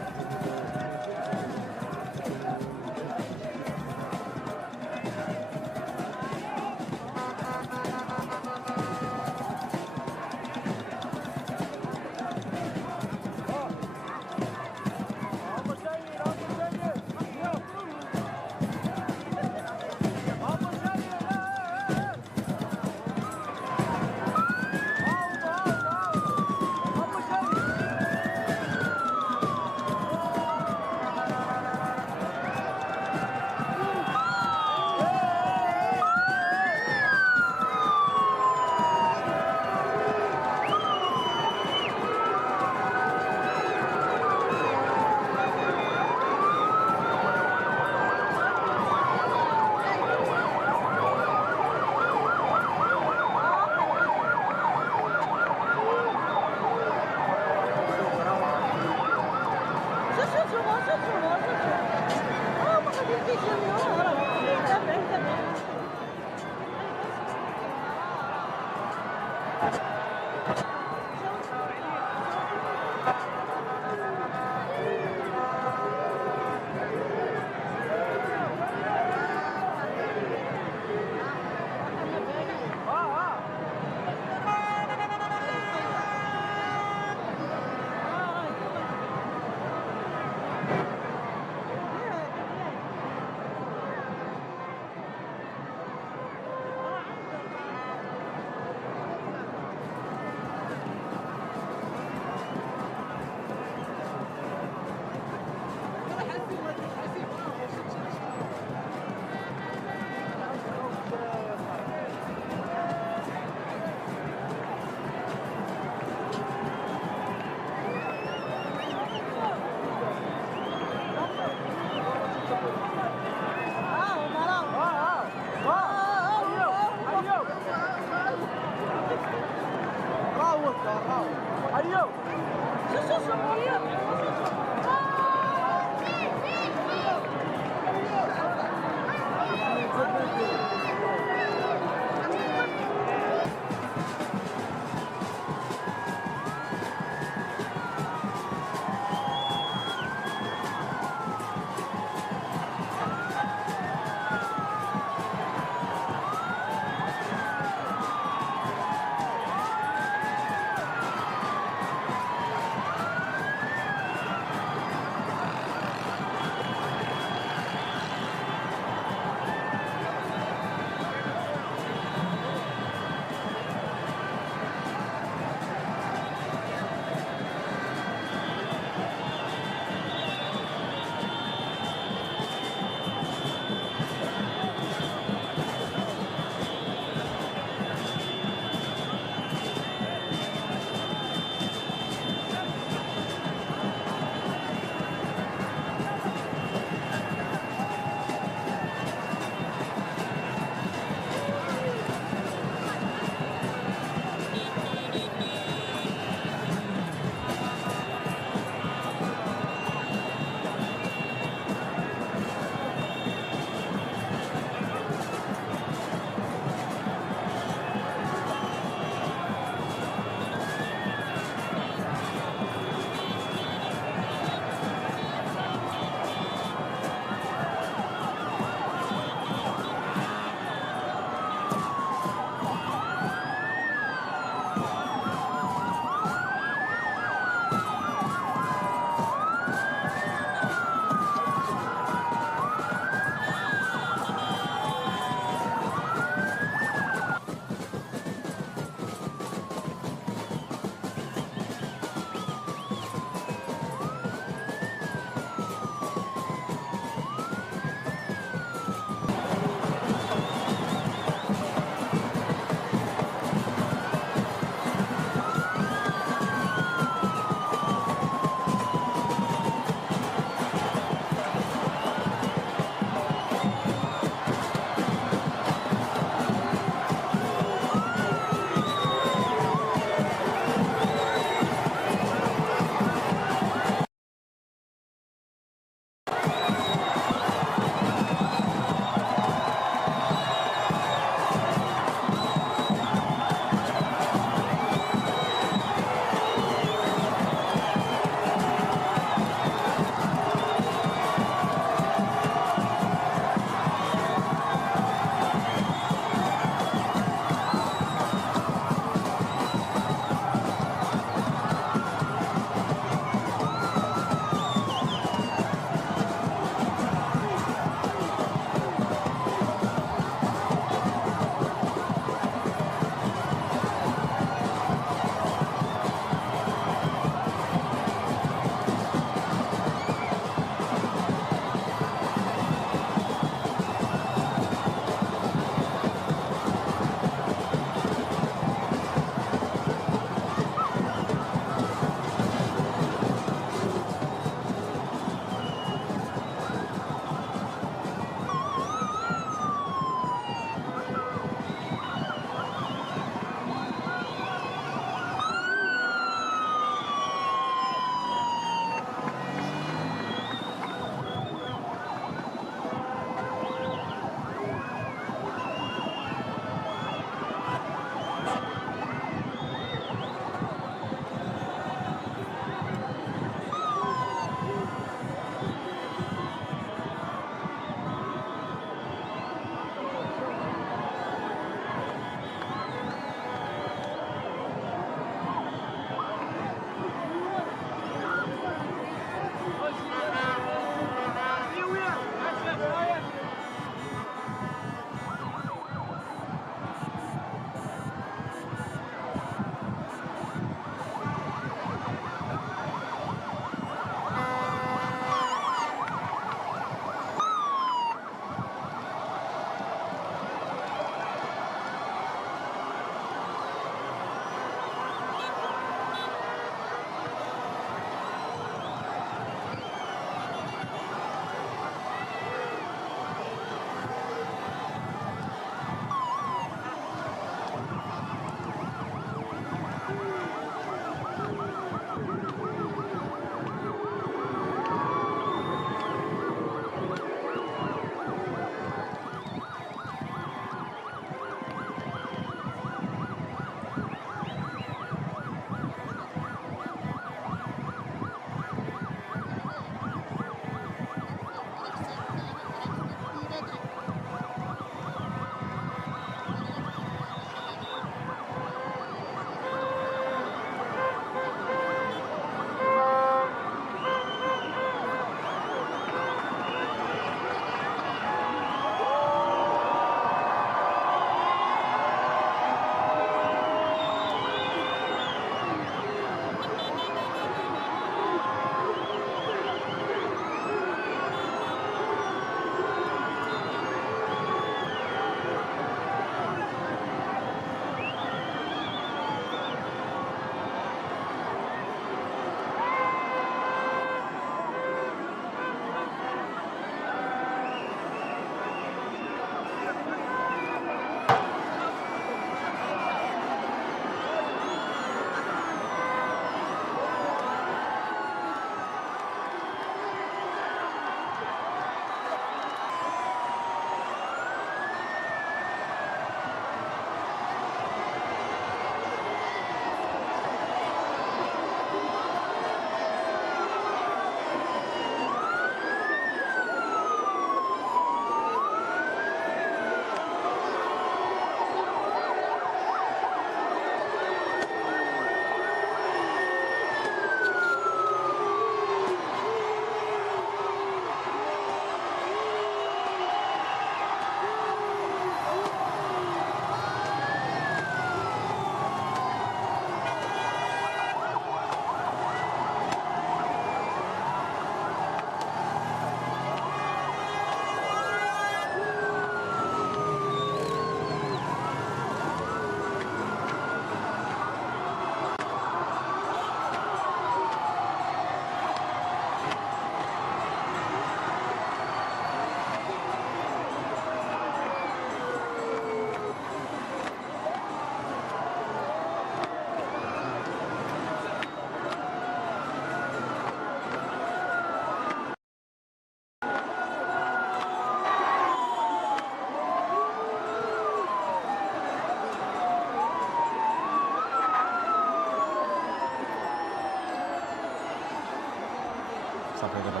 صافي دابا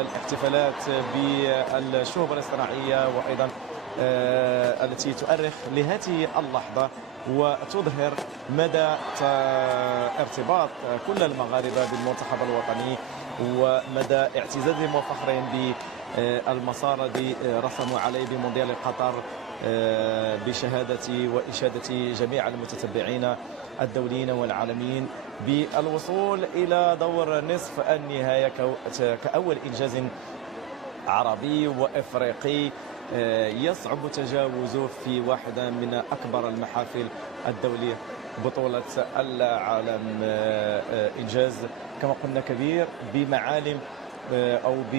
الاحتفالات بالشهب الاصطناعية وأيضا التي تؤرخ لهذه اللحظة وتظهر مدى ارتباط كل المغاربة بالمنتخب الوطني ومدى اعتزازهم وفخرهم بالمسار الذي رسموا عليه بمونديال قطر بشهادة وإشادة جميع المتتبعين الدوليين والعالميين بالوصول إلى دور نصف النهاية كأول إنجاز عربي وإفريقي يصعب تجاوزه في واحدة من أكبر المحافل الدولية بطولة العالم. إنجاز كما قلنا كبير بمعالم أو ب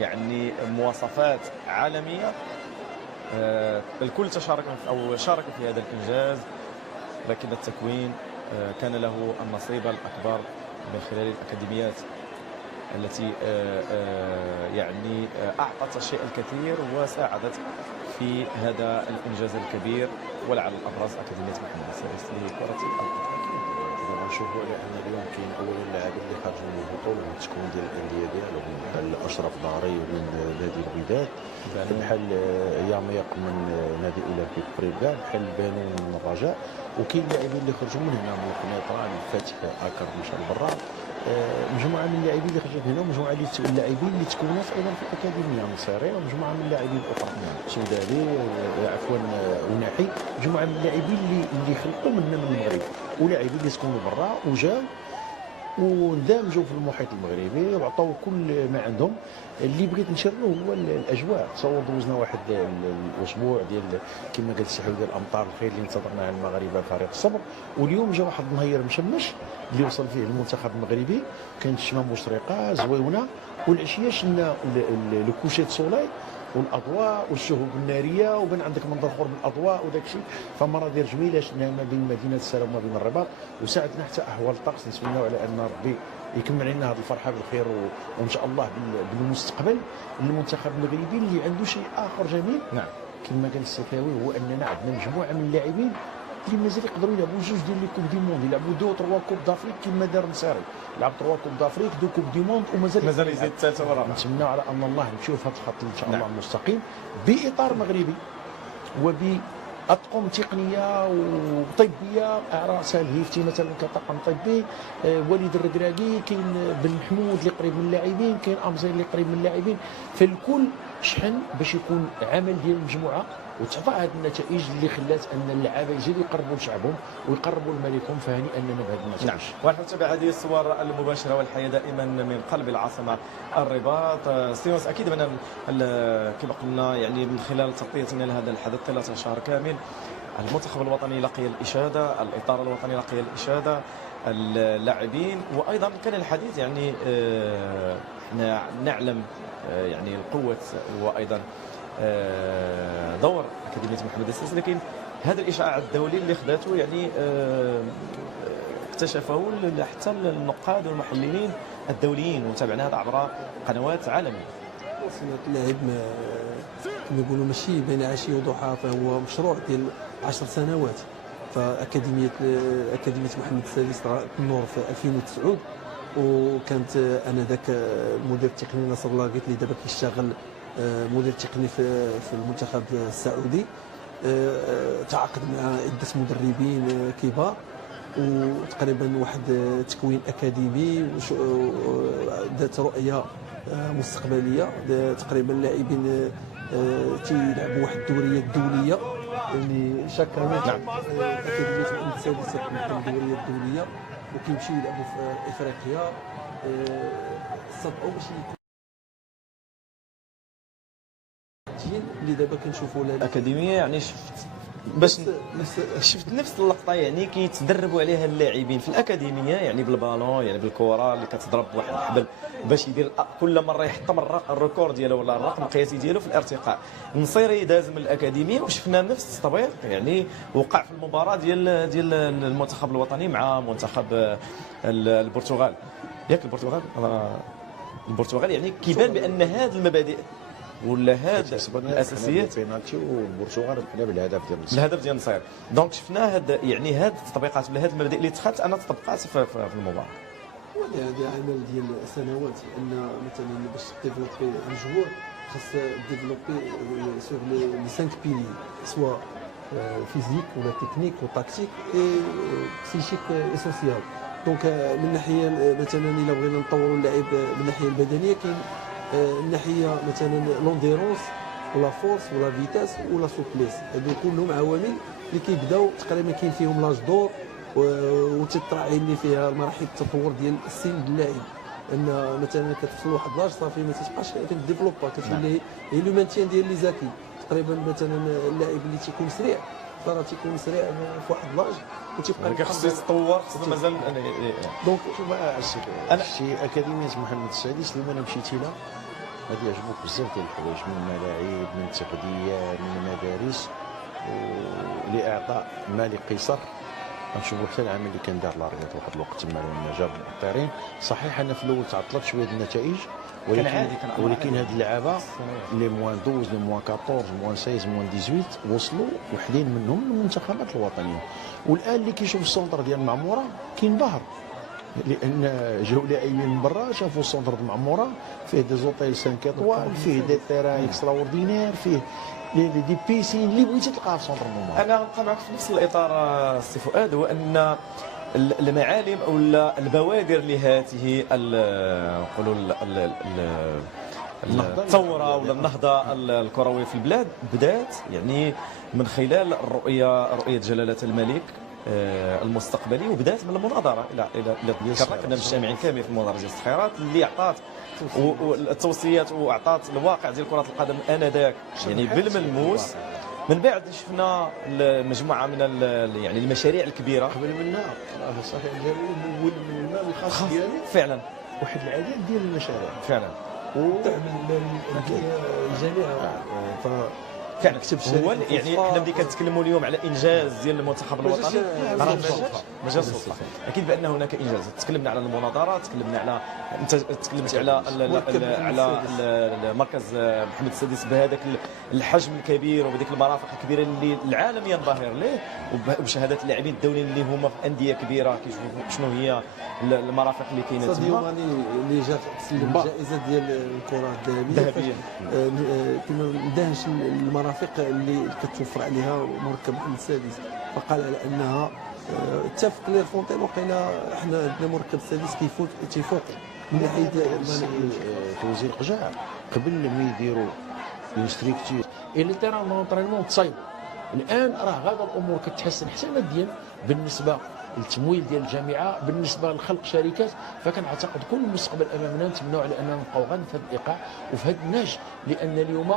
يعني مواصفات عالمية. الكل شارك في هذا الإنجاز، لكن التكوين كان له النصيب الأكبر من خلال الأكاديميات التي يعني أعطت الشيء الكثير وساعدت في هذا الإنجاز الكبير، ولعل الأبرز أكاديمية محمد السادس لكرة القدم. غنشوفوا على ان اليوم كاين اولا اللاعبين اللي خرجوا من البطوله والتكوين ديال الانديه ديالهم بحال اشرف داري من نادي الوداد، بحال ياميق من نادي اولمبيك بريكا، بحال بانون من الرجاء، وكاين لاعبين اللي خرجوا من هنا من القنيطره الفاتح اكر مشى لبرا، مجموعه من اللاعبين اللي خرجوا هنا ومجموعه من اللاعبين اللي تكونت ايضا في الاكاديميه مصيري، ومجموعه من اللاعبين الاخرى سوداني عفوا وناحي، مجموعه من اللاعبين اللي خلقوا منا من المغرب ولاعبين اللي سكنوا برا وجاو واندمجوا في المحيط المغربي وعطاو كل ما عندهم. اللي بغيت نشرو هو الاجواء. تصور دوزنا واحد الاسبوع ديال كما قال السي حميد الامطار الخير اللي انتظرناها المغاربه فريق الصبر، واليوم جا واحد النهير مشمش اللي وصل فيه المنتخب المغربي، كانت الشمام مشرقه زويونه، والعشيه شنا لو كوشي سولاي والاضواء والشهب الناريه، وبان عندك منظر اخر بالاضواء وداك الشيء، فمناظر جميله شفناها ما بين مدينه السلام وما بين الرباط، وساعدنا حتى احوال الطقس. نتمنوا على ان ربي يكمل لنا هذه الفرحه بالخير وان شاء الله بالمستقبل المنتخب المغربي اللي عنده شيء اخر جميل. نعم كما قال السكاوي هو اننا عندنا مجموعه من اللاعبين اللي مازال يقدروا يلعبوا جوج ديال لي كوب دي موند، يلعبوا دو تروا كوب دافريك كما دار نصيري، لعب تروا كوب دافريك دو كوب دي موند ومازال يزيد الثالثه والرابعه. نتمنى على ان الله نمشيو في هذا الخط ان شاء الله المستقيم باطار مغربي وبأطقم تقنيه وطبيه على راسها الهيفتي مثلا كطاقم طبي، وليد الركراكي، كاين بن محمود اللي قريب من اللاعبين، كاين امزين اللي قريب من اللاعبين، فالكل شحن باش يكون عمل ديال المجموعه وتعطى هذه النتائج اللي خلات ان اللعابه يزيدوا يقربوا لشعبهم ويقربوا لملكهم، فهنيئا لنا بهذه النتائج. نعم، ونتابع هذه الصور المباشره والحيه دائما من قلب العاصمه الرباط. سيونس اكيد من كما قلنا يعني من خلال تغطيتنا لهذا الحدث 3 شهر كامل، المنتخب الوطني لقي الاشاده، الاطار الوطني لقي الاشاده، اللاعبين، وايضا كان الحديث يعني احنا نعلم يعني القوه وايضا دور أكاديمية محمد السادس، لكن هذا الإشعاع الدولي اللي خداته يعني اكتشفه حتى النقاد والمحللين الدوليين، وتابعنا هذا عبر قنوات عالمية. صناعة اللاعب كما يقولوا ماشي بين عشية وضحى، فهو مشروع ديال 10 سنوات. فأكاديمية محمد السادس النور في 2009، وكانت انذاك المدير التقني نصر الله قالت لي دابا كيشتغل مدير تقني في المنتخب السعودي، تعاقد مع عده مدربين كبار وتقريبا واحد تكوين اكاديمي ذات رؤيه مستقبليه. تقريبا لاعبين تيلعبوا واحد الدوريات الدوليه اللي شاكرين اكاديميه محمد السادس تقدم الدوريات الدوليه وكيمشيو يلعبوا في افريقيا. صدقوا باش اللي دابا كنشوفوا الاكاديميه يعني شفت نفس اللقطه يعني كيتدربوا عليها اللاعبين في الاكاديميه، يعني بالبالون يعني بالكره اللي كتضرب بواحد الحبل باش يدير كل مره يحطم الريكور ديالو ولا الرقم القياسي ديالو في الارتقاء. النصيري داز من الاكاديميه وشفنا نفس التطبيق يعني وقع في المباراه ديال المنتخب الوطني مع منتخب البرتغال. ياك البرتغال يعني كيبان بان هذه المبادئ ولا هاد الاساسيات البينالتي والبرتغال ربحنا بالهدف ديال النصير. دونك شفنا هاد يعني هاد التطبيقات ولا هاد المبادئ اللي اتخذت انا تطبقات في المباراه. هذا عمل ديال سنوات ان مثلا باش ديفلوبي ان جوور خاص ديفلوبي سور لي 5 بيلي سوا فيزيك ولا تكنيك وتاكتيك اي بسيشيك اي سوسيال. دونك من ناحيه مثلا الا بغينا نطوروا اللاعب من الناحيه البدنيه كاين الناحيه مثلا لونديرونس ولا فورس ولا فيتاس ولا سوبليس، هادو كلهم عوامل اللي كيبداو تقريبا كاين فيهم لاج دور وتطرعي اللي فيها مراحل التطور ديال السن ديال اللاعب. ان مثلا كتوصل لواحد لاج صافي ما تبقاش كديفلوبا كتولي هي لو مانتيان ديال لي زاكي. تقريبا مثلا اللاعب اللي تيكون سريع راه تيكون سريع في واحد لاج وتيبقى خصو يتطور خصو مازال. دونك شوف انا شي اكاديميه محمد السادس اللي انا مشيتي لها غادي يعجبوك بزاف ديال الحوايج، من ملاعب من تغذيه من مدارس لاعطاء مالي قيصر. غنشوفوا حتى العام اللي كان دار لارياض واحد الوقت تما لما جاب المطيرين. صحيح ان في الاول تعطلت شويه النتائج، ولكن هاد اللعابه لي موان 12 لي موان 14 موان 16 موان 18 وصلوا وحدين منهم للمنتخبات الوطنيه. والان اللي كيشوف السونتر ديال المعموره كينبهر، لان جاو لاعبين من برا شافوا السونتر ديال المعموره فيه دي زوطيل 5 اطوال، فيه دي تيران اكسترا اوردينير، فيه دي بيسين اللي بغيتي تلقاها في سونتر الممر. انا غنبقى معك في نفس الاطار سي فؤاد، هو ان المعالم او البوادر لهذه نقولوا الثوره ولا النهضه الكرويه في البلاد بدات يعني من خلال رؤيه جلاله الملك المستقبلي، وبدات من المناظره الى ذكرنا كنا مجتمعين كاملين في المناظره ديال الصخيرات اللي عطات والتوصيات واعطات الواقع ديال كره القدم انذاك يعني بالملموس. من بعد شفنا مجموعه من يعني المشاريع الكبيره قبل منها صحيح ديال المال الخاص ديالي فعلا واحد العديد ديال المشاريع فعلا تعمل الجامعه فعلا هو يعني حنا ملي كنتكلموا اليوم على انجاز ديال المنتخب الوطني راه ما جاش صدفه. اكيد بان هناك انجاز. تكلمنا على المناظرات، تكلمنا على انت تكلمت على مركز محمد السادس بهذاك الحجم الكبير وبهذيك المرافق الكبيره اللي العالم ينبهر ليه، وبشهادات اللاعبين الدوليين اللي هما في انديه كبيره كيشوفوا شنو هي المرافق اللي كاينه تما. ساديو ماني اللي جا تسلم الجائزه ديال الكره الذهبيه كنا ندهش المرافق اللي كتوفر عليها مركب محمد السادس، فقال على انها اتفق لي فونتين وقيلا احنا عندنا مركب السادس تيفوق من ناحيه توزيع القجاع قبل ما يديروا انستركتور اللي تيران دونطرينمون تصايب. الان راه غادا الامور كتحسن حتى ماديا بالنسبه للتمويل ديال الجامعه، بالنسبه لخلق شركات. فكنعتقد كل المستقبل امامنا نتمنوا على اننا نبقاو غير في هذا الايقاع وفي هذا النهج، لان اليوم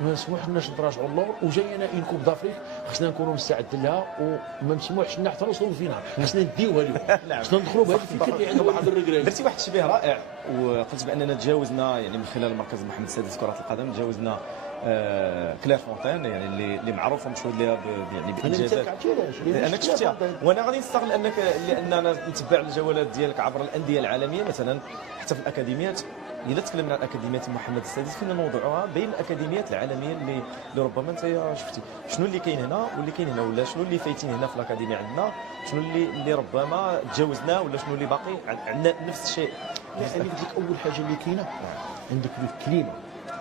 ما مسموحلناش نتراجعوا اللور وجاينا ان كوب دافريك خصنا نكونوا مستعدين لها، وما مسموحش لنا حتى نوصلوا للفينال، خصنا نديوها اليوم. خصنا ندخلوا بهذا الفكر اللي عندنا بعض الركراي. درتي واحد التشبيه رائع وقلت باننا تجاوزنا يعني من خلال مركز محمد السادس كره القدم تجاوزنا كلير فونتين يعني اللي معروفه مشهور لها يعني بانجازات. انا شفتها وانا غادي نستغل لاننا نتبع الجولات ديالك عبر الانديه العالميه مثلا حتى في الاكاديميات. الا تكلمنا عن اكاديميه محمد السادس فينا نوضعها بين الاكاديميات العالميه اللي ربما انت شفتي شنو اللي كاين هنا واللي كاين هنا، ولا شنو اللي فايتين هنا في الاكاديميه عندنا، شنو اللي ربما تجاوزناه، ولا شنو اللي باقي عندنا نفس الشيء. يعني ديك اول حاجه اللي كاينه عندك الكليما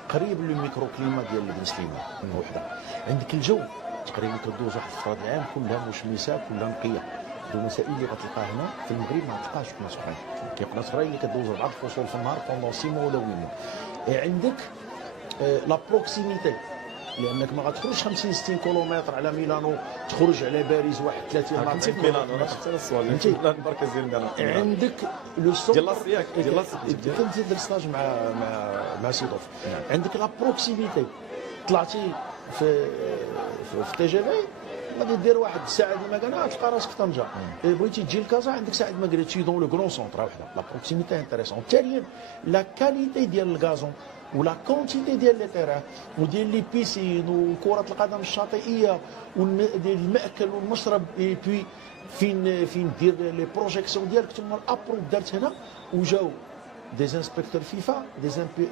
قريب للميكرو كليما ديال بن سليمان وحده، عندك الجو تقريبا كدوز واحد الفتره العام كلها مشمسه كلها نقيه. المسائل اللي غتلقاها هنا في المغرب ما تلقاش في ناس اخرين. كاين ناس اخرين اللي كدوز 4 فصول في النهار بوندون 6 موا ولا 8 موا. عندك لا بروكسيميتي، لانك ما غتخرجش 50 60 كيلومتر على ميلانو تخرج على باريس واحد 30 كنت في ميلانو انا حتى السؤال المركز ديال ميلانو. عندك لو سوق ديال لاسياك ديال كنت ندير ستاج مع سيدوف. عندك لا بروكسيميتي، طلعتي في تي جي في غادي دير واحد الساعه ديما كاع تلقى راسك في طنجه. بغيتي تجي لكازا عندك ساعه ما قريتي دون لو كرون سونتر وحده. لا بروكسيميتي انتريسون. ثانيا لا كاليتي ديال الغازون ولا كونتيتي ديال لي تيران وديال لي بيسين وكره القدم الشاطئيه وديال المأكل والمشرب بي فين دير لي بروجيكسيون ديالك. ثم الابرو دارت هنا وجاو دي انسبكتور فيفا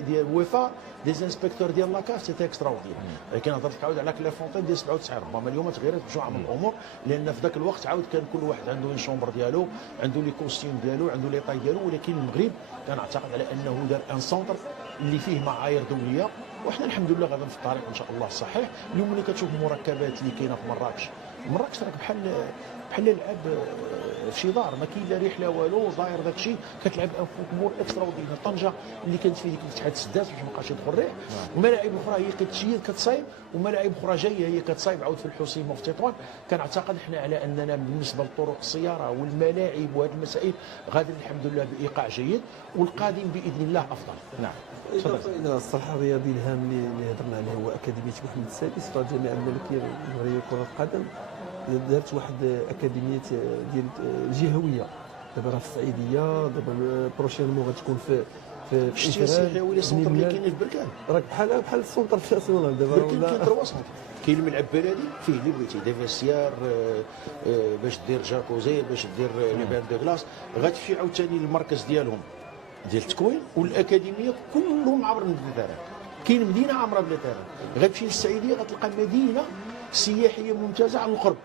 ديال ويفا دي انسبكتور ديال لاكاف سيتي اكسترا اوردينير. لكن هضرت لك عاود على كليفونتين ديال 97 ربما اليوم تغيرت مجموعه من الامور، لان في ذاك الوقت عاود كان كل واحد عنده شومبر ديالو، عنده لي كوستيم ديالو، عنده لي طاي ديالو. ولكن المغرب كنعتقد على انه دار ان سونتر اللي فيه معايير دوليه، وحنا الحمد لله غاديين في الطريق ان شاء الله الصحيح. اليوم ملي كتشوف المركبات اللي كاينه في مراكش راك بحال لعب في شي دار، ما كاين لا رحله والو، داير داك الشيء كتلعب امور اكسترا اوردينير. طنجه اللي كانت فيه ديك الفتحات السداس باش ما بقاش يدخل الريح، وملاعب اخرى هي كتشيد كتصايب، وملاعب اخرى جايه هي كتصايب عاود في الحسيمه وفي تطوان. كنعتقد احنا على اننا بالنسبه لطرق السياره والملاعب وهذه المسائل غادي الحمد لله بايقاع جيد، والقادم باذن الله افضل. نعم. إضافة إلى الصالح الرياضي الهام اللي هضرنا عليه هو أكاديمية محمد السادس فالجامعة الملكية المغربية لكرة القدم دارت واحد أكاديمية ديال جهوية دابا راه في الصعيدية، دابا بروشينمون غتكون في الشتي ولا السونتر اللي كاين في بركان، راك بحال السونتر في اسوان دابا بركان كاين 3 سونتر. كاين الملعب بلدي فيه اللي بغيتي دي فيستيار باش دير جاكوزي، باش دير لي بان دو كلاس. غتمشي عاوتاني للمركز ديالهم ديال التكوين، والاكاديميه كلهم عامرين بالتيران. كاين مدينه عامره بالتيران. غتمشي للسعيديه غتلقى مدينه سياحيه ممتازه على القرب.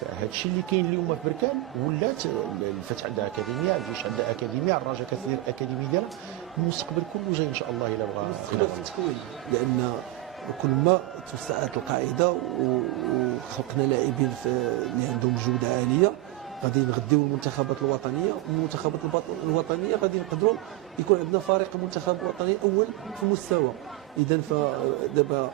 فهذا الشيء اللي كاين اليوم في بركان ولات الفتح عندها اكاديميه، الجيش عندها اكاديميه، الرجاء كثير اكاديمي ديالها. المستقبل كله جاي ان شاء الله الا بغى في التكوين، لان كل ما توسعت القاعده وخلقنا لاعبين اللي عندهم جوده عاليه غادي نغديو المنتخبات الوطنيه، والمنتخبات الوطنيه غادي نقدروا يكون عندنا فريق منتخب وطني اول في المستوى. اذا فدابا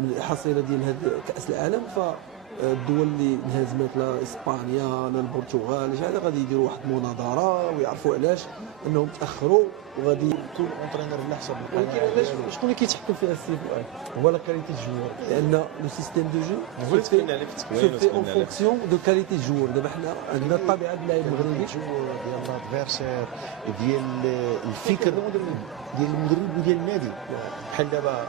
الحصيله ديال هذا كاس العالم فالدول اللي انهزمت لا اسبانيا لا البرتغال شحال غادي يديروا واحد المناظره ويعرفوا علاش انهم تاخروا، وغادي كل اونترينور على حسب ولكن علاش شكون اللي كيتحكم فيها السي فؤاد؟ هو لا كاليتي الجوار، لان لو سيستيم دو جو في اون فونكسيون دو كاليتي الجوار. دابا حنا عندنا الطبيعه ديال اللاعب المغربي ديال لادفيرسير ديال الفكر ديال المدرب وديال النادي. بحال دابا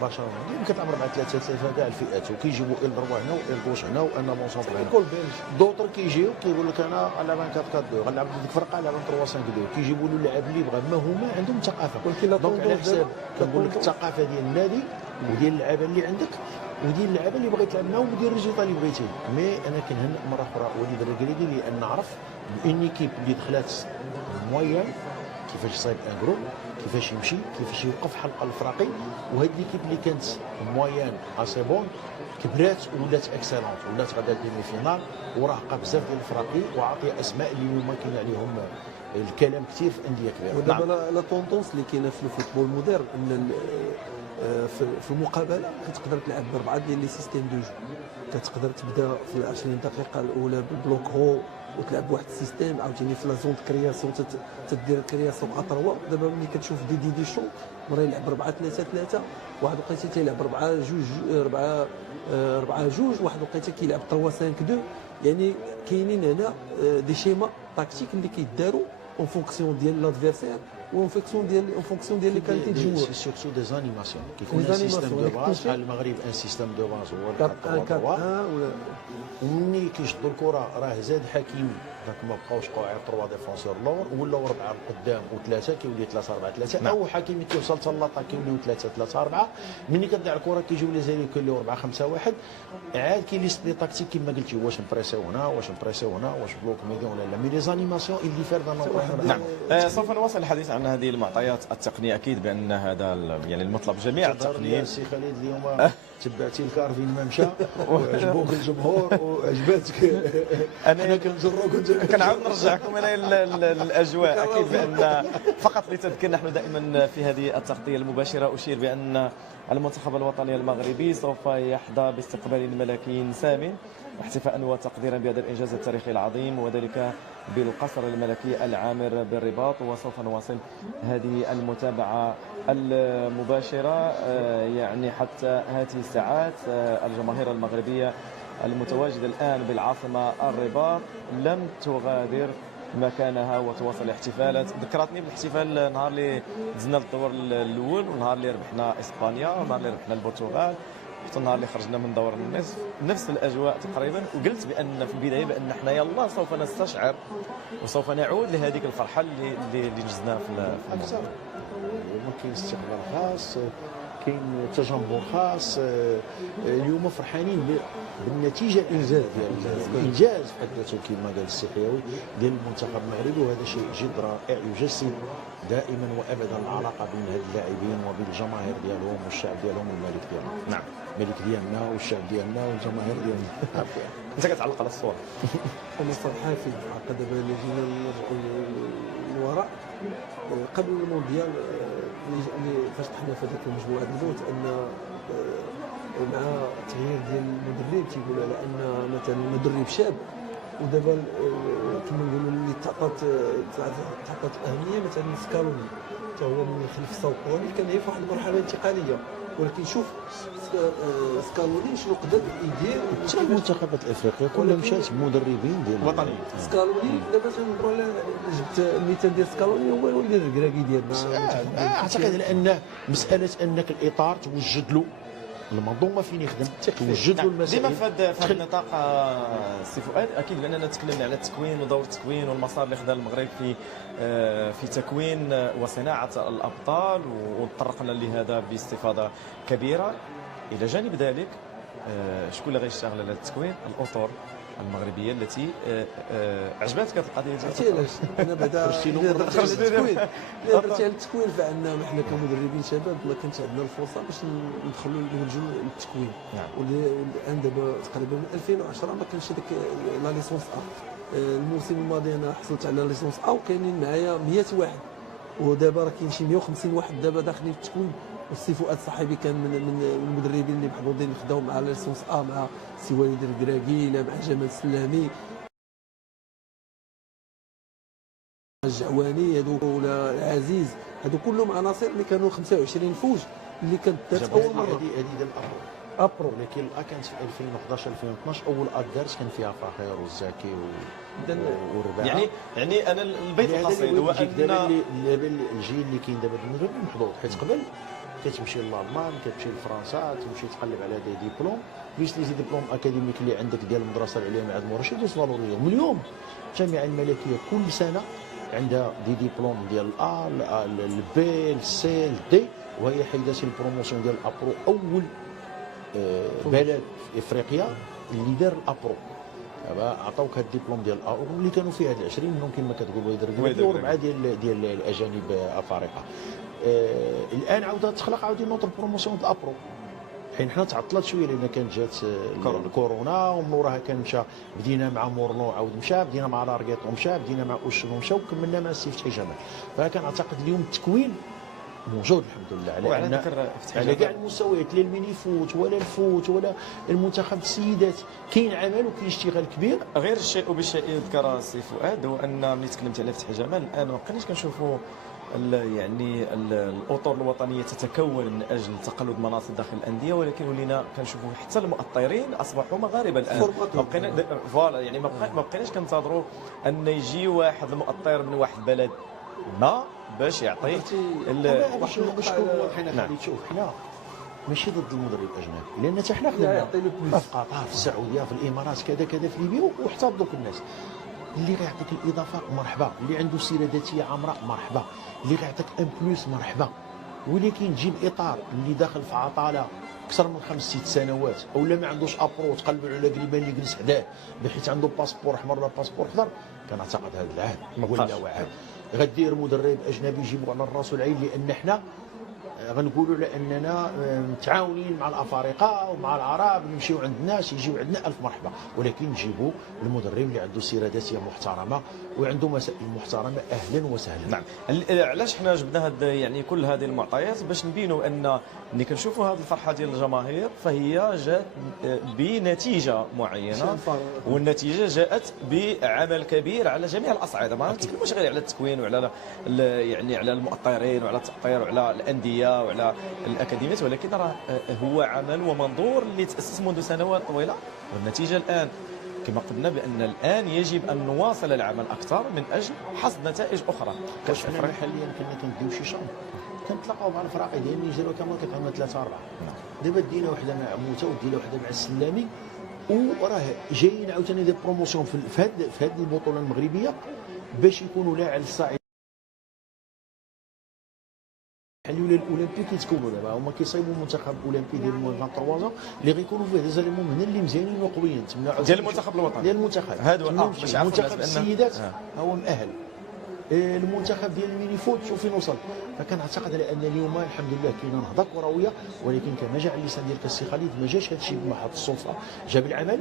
برشلونه اليوم كتلعب 4-3-3 كاع الفئات، وكيجيبوا ال 4 هنا وال غوش هنا وانا بون سونتر هنا. كل بلج دوطر كيجيو كيقول لك انا غنلعب 4-4-2 غنلعب ديك الفرقه لعب 3-5-2، كيجيبوا له اللاعب اللي بغا. ما هما عندهم ثقافه، ولكن لا دونك على حساب كنقول لك الثقافه ديال النادي وديال اللعابه اللي عندك وديال اللعابه اللي بغيت تلعب معاهم وديال الريزولطا اللي بغيتي. مي انا كنهنئ مره اخرى وليد الركريكي لان نعرف ان كيب اللي دخلات مويان كيفاش صايب ان جروب، كيفاش يمشي، كيفاش يوقف حلقه الفراقي. وهاد ليكيب اللي كانت مويان اسي بون كبرات ولات اكسلونت، ولات غادا ديمي فينال وراهقه بزاف ديال الفراقي وعاطيه اسماء اللي هما كاين عليهم الكلام كثير في انديه كبيره. ودابا لا طونطونس اللي كاينه في الفوتبول موديرن ان في المقابله كتقدر تلعب ب4 ديال لي سيستيم دو جو. كتقدر تبدا في ال 20 دقيقه الاولى بالبلوك هو وتلعب واحد السيستيم عاوتاني في لا زون كرياسيون تدير الكرياسيون ا3. دابا ملي كتشوف دي شون مره يلعب 4-3-3، واحد الوقيته تيلعب 4-2، واحد الوقيته كيلعب 3-5-2. يعني كاينين هنا دي شيما تاكتيك اللي كيداروا اون فونكسيون ديال لادفيرسير اون فونكسيون ديال لي كاليتي دو جوور. سي سورتو دي زانيماسيون كيكون سيستيم دو باز بحال المغرب ان سيستيم دو باز هو 4-3-3. ومني كيشدوا الكره راه زاد حكيم داك ما بقاوش قواعد 3 ديفونسور لور ولاو 4 القدام وثلاثه كيولي 3-4-3 او حكيمي كيوصل حتى لاطا كيوليو 3-3-4. ملي كتضيع الكره كيجيو لي زيري كيوليو 4-5-1. عاد كاين لي سبلي تاكتيك كما قلتي، واش نبريسيو هنا واش نبريسيو هنا واش بلوك ميديون ولا لا. مي لي زانيماسيون اللي فارده نعم. سوف نواصل الحديث عن هذه المعطيات التقنيه. اكيد بان هذا يعني المطلب جميع التقنيين. سي خالد اليوم تبعتي الكارفين ما مشى وعجبوك الجمهور وعجباتك انا كنجروك كنعاود نرجعكم انا للاجواء. اكيد بان فقط لتذكير نحن دائما في هذه التغطيه المباشره اشير بان المنتخب الوطني المغربي سوف يحظى باستقبال ملكي سامٍ واحتفاء وتقديرا بهذا الانجاز التاريخي العظيم، وذلك بالقصر الملكي العامر بالرباط. وسوف نواصل هذه المتابعه المباشره يعني حتى هذه الساعات. الجماهير المغربيه المتواجده الان بالعاصمه الرباط لم تغادر مكانها وتواصل الاحتفالات. ذكرتني بالاحتفال نهار اللي دزنا للدور الاول، ونهار اللي ربحنا اسبانيا، ونهار اللي ربحنا البرتغال، حتى النهار اللي خرجنا من دور النصف نفس الاجواء تقريبا، وقلت بان في البدايه بان حنا يلا سوف نستشعر وسوف نعود لهذيك الفرحه اللي جزناها في اكثر. اليوم كاين استقبال خاص، كاين تجمهر خاص. اليوم فرحانين بالنتيجه الانجاز في حد ذاته كما قال السي حيوي ديال المنتخب المغربي، وهذا شيء جد رائع يجسد دائما وابدا العلاقه بين هاد اللاعبين وبين الجماهير ديالهم والشعب ديالهم والملك ديالهم. نعم، الملك ديالنا والشعب ديالنا والجماهير ديالنا. انت كتعلق على الصوره. انا فرحان في الحلقه دابا اللي جينا نرجعوا للوراء قبل المونديال اللي فاش طحنا في هذيك المجموعه الموت ان مع التغيير ديال المدرب تيقولوا على ان مثلا المدرب شاب، ودابا كما نقولوا اللي تعطات اهميه مثلا سكالوني حتى هو من خلف السوق كان هي في واحد المرحله انتقاليه، ولكن شوف سكالوني شنو قدر يدير حتى المنتخبات الافريقيه كلها مشات بمدربين ديال وطنيين. سكالوني دابا تنهضروا على جبت المثال ديال سكالوني هو الوليد الكراكي ديالنا. اعتقد لان مساله انك الاطار توجد له المنظومه فين يخدم، توجد له المسائل ديما في هذا النطاق السي فؤاد. اكيد باننا تكلمنا على التكوين ودور التكوين والمسار اللي خدا المغرب في تكوين وصناعه الابطال، وتطرقنا لهذا باستفاضه كبيره. الى جانب ذلك شكون اللي غيشتغل على التكوين؟ الاطر المغربيه التي عجبتك هذه القضيه ديال عرفتي علاش؟ انا بعدا درت على التكوين فعندنا حنا كمدربين شباب ما كانش عندنا الفرصه باش ندخلوا نولجوا للتكوين. نعم. والان دابا تقريبا من 2010 ما كانش هذيك لا ليسونس الموسم الماضي انا حصلت على ليسونس وكاينين معايا 100 واحد، ودابا راه كاين شي 150 واحد دابا داخلين في التكوين. والسي فؤاد صاحبي كان من المدربين اللي محظوظين خداو مع ليسونس مع سي وليد الكراكي، مع جمال السلامي، الجعواني، هذوك ولا العزيز، هذو كلهم عناصر اللي كانوا 25 فوج اللي كانت دارت اول مره. هذه ديال ابرو، ولكن كانت في 2011 2012 اول دارت كان فيها فاخر والزاكي والرباعه. يعني انا البيت القصيد هو ان الجيل اللي كاين دابا المدرب محظوظ، حيت قبل كتمشي لالمان، كتمشي لفرنسا، تمشي تقلب على دي ديبلوم، بيش لي ديبلوم اكاديميك اللي عندك ديال المدرسه العليا مع المرشد وصالوريهم. اليوم الجامعه الملكيه كل سنه عندها دي ديبلوم ديال البي السي الدي، وهي حيدات البروموسيون ديال الابرو. اول بلد في افريقيا اللي دار الابرو دابا عطاوك هاد الدبلوم ديال الابرو اللي كانوا فيه هاد 20 منهم كما كتقول ويدر وربعه ديال الاجانب افارقه. الان عاودت تخلق عاودي نوتر بروموسيون ديال الابرو، حين حنا تعطلت شويه لان كانت جات كورونا، ومن وراها كان مشى بدينا مع مورنو عاود مشى، بدينا مع لارغيتو مشى، بدينا مع اوشنو مشى، وكملنا مع سي فتحي جمال. فكان اعتقد اليوم التكوين موجود الحمد لله على كاع المستويات، لا الميني فوت ولا الفوت ولا المنتخب السيدات، كاين عمل وكاين اشتغال كبير. غير الشيء وبالشيء يذكر السي فؤاد هو ان ملي تكلمت على فتحي جمال الان ما بقيناش كنشوفوا يعني الاطر الوطنيه تتكون من اجل تقلد مناصب داخل الانديه، ولكن ولينا كنشوفوا حتى المؤطرين اصبحوا مغاربه الان. ما بقينا فوالا يعني ما بقيناش كنتظروا ان يجي واحد المؤطر من واحد البلد ما باش يعطي باش حنا تشوف حنا ماشي ضد المدرب الاجنبي، لان حتى حنا خدمنا في قطر في السعوديه في الامارات كذا كذا في ليبيا، وحتى دوك الناس اللي غيعطيك الاضافه مرحبا، اللي عنده سيره ذاتيه عامره مرحبا، اللي غيعطيك ان بلوس مرحبا. ولكن تجيب اطار اللي داخل في عطاله اكثر من 5 6 سنوات، اولا ما عندوش ابرو تقلبوا على قريبان اللي جلس حداه بحيث عنده باسبور احمر ولا باسبور خضر، كنعتقد هذا العهد ولا واحد غدير مدرب اجنبي يجيبوا على الراس والعين، لان حنا غنقولوا لاننا متعاونين مع الافارقه ومع العرب، نمشيو عند الناس يجيو عندنا الف مرحبا، ولكن نجيبوا المدرب اللي عنده سيره ذاتيه محترمه وعنده مسائل محترمه. اهلا وسهلا. نعم. علاش حنا جبنا هاد يعني كل هذه المعطيات باش نبينوا ان ملي كنشوفوا هذه الفرحه ديال الجماهير فهي جات بنتيجه معينه، والنتيجه جاءت بعمل كبير على جميع الاصعده. ما نتكلموش غير على التكوين وعلى يعني على المؤطرين وعلى التأطير وعلى الانديه وعلى الاكاديميات، ولكن راه هو عمل ومنظور اللي تاسس منذ سنوات طويله، والنتيجه الان كما قلنا بان الان يجب ان نواصل العمل اكثر من اجل حصد نتائج اخرى. حنا حاليا كنا كنديو شي شامب كنتلاقاو مع الفراقي ديال النيجر وكامل كتعمل 3 4. دابا دينا وحده مع موته ودينا وحده مع السلامي، وراه جايين عاوتاني دي بروموسيون في هذه البطوله المغربيه باش يكونوا لا على الصعيد ولا الاولمبيك يتكونوا. دابا هما كيصايبوا المنتخب الاولمبي ديال 23 اللي غيكونوا فيه دي زاليمون من اللي مزيانين وقويين ديال المنتخب الوطني ديال المنتخب هادو باش يعرفوا منتخب السيدات هو مؤهل. المنتخب ديال الميني فوت شوف فين وصل. فكنعتقد على ان اليوم الحمد لله كاينه نهضه كرويه، ولكن كما جاء على اللسان ديال السي خالد ما جاش هذا الشيء بمحض السلطه، جاب العمل،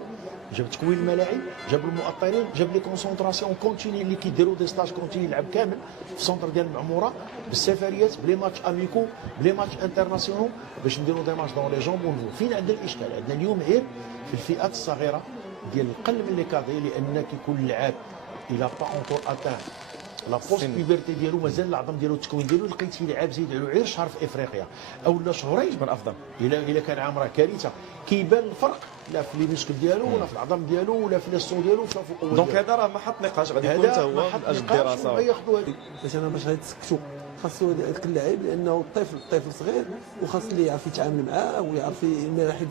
جاب تكوين الملاعب، جاب المؤطرين، جاب لي كونسونطراسيون كونتيني اللي كيديروا دي ستاج كونتيني يلعب كامل في السونتر ديال المعموره بالسفريات بلي ماتش اميكو بلي ماتش انترناسيونال باش نديروا دي ماتش دون لي جامب ونفو. فين عندنا الاشكال؟ عندنا اليوم غير في الفئات الصغيره ديال القل من لي كادري، لان كيكون اللاعب الى با اونكور اتان لا بوست بيبرتي ديالو مازال العظم ديالو التكوين ديالو لقيتي لاعب زيد على غير شهر في افريقيا او لا شهرين من افضل. الا كان عام راه كارثه، كيبان الفرق لا في لي ميسكل ديالو ولا في العظم ديالو ولا في الصو ديالو ولا في القوه. دونك هذا راه محط نقاش غادي يكون حتى هو من اجل الدراسه. غياخذوا هذه باش غيتسكتوا خاصو هذاك اللاعب، لانه الطفل صغير وخاص اللي يعرف يتعامل معاه ويعرف مراحل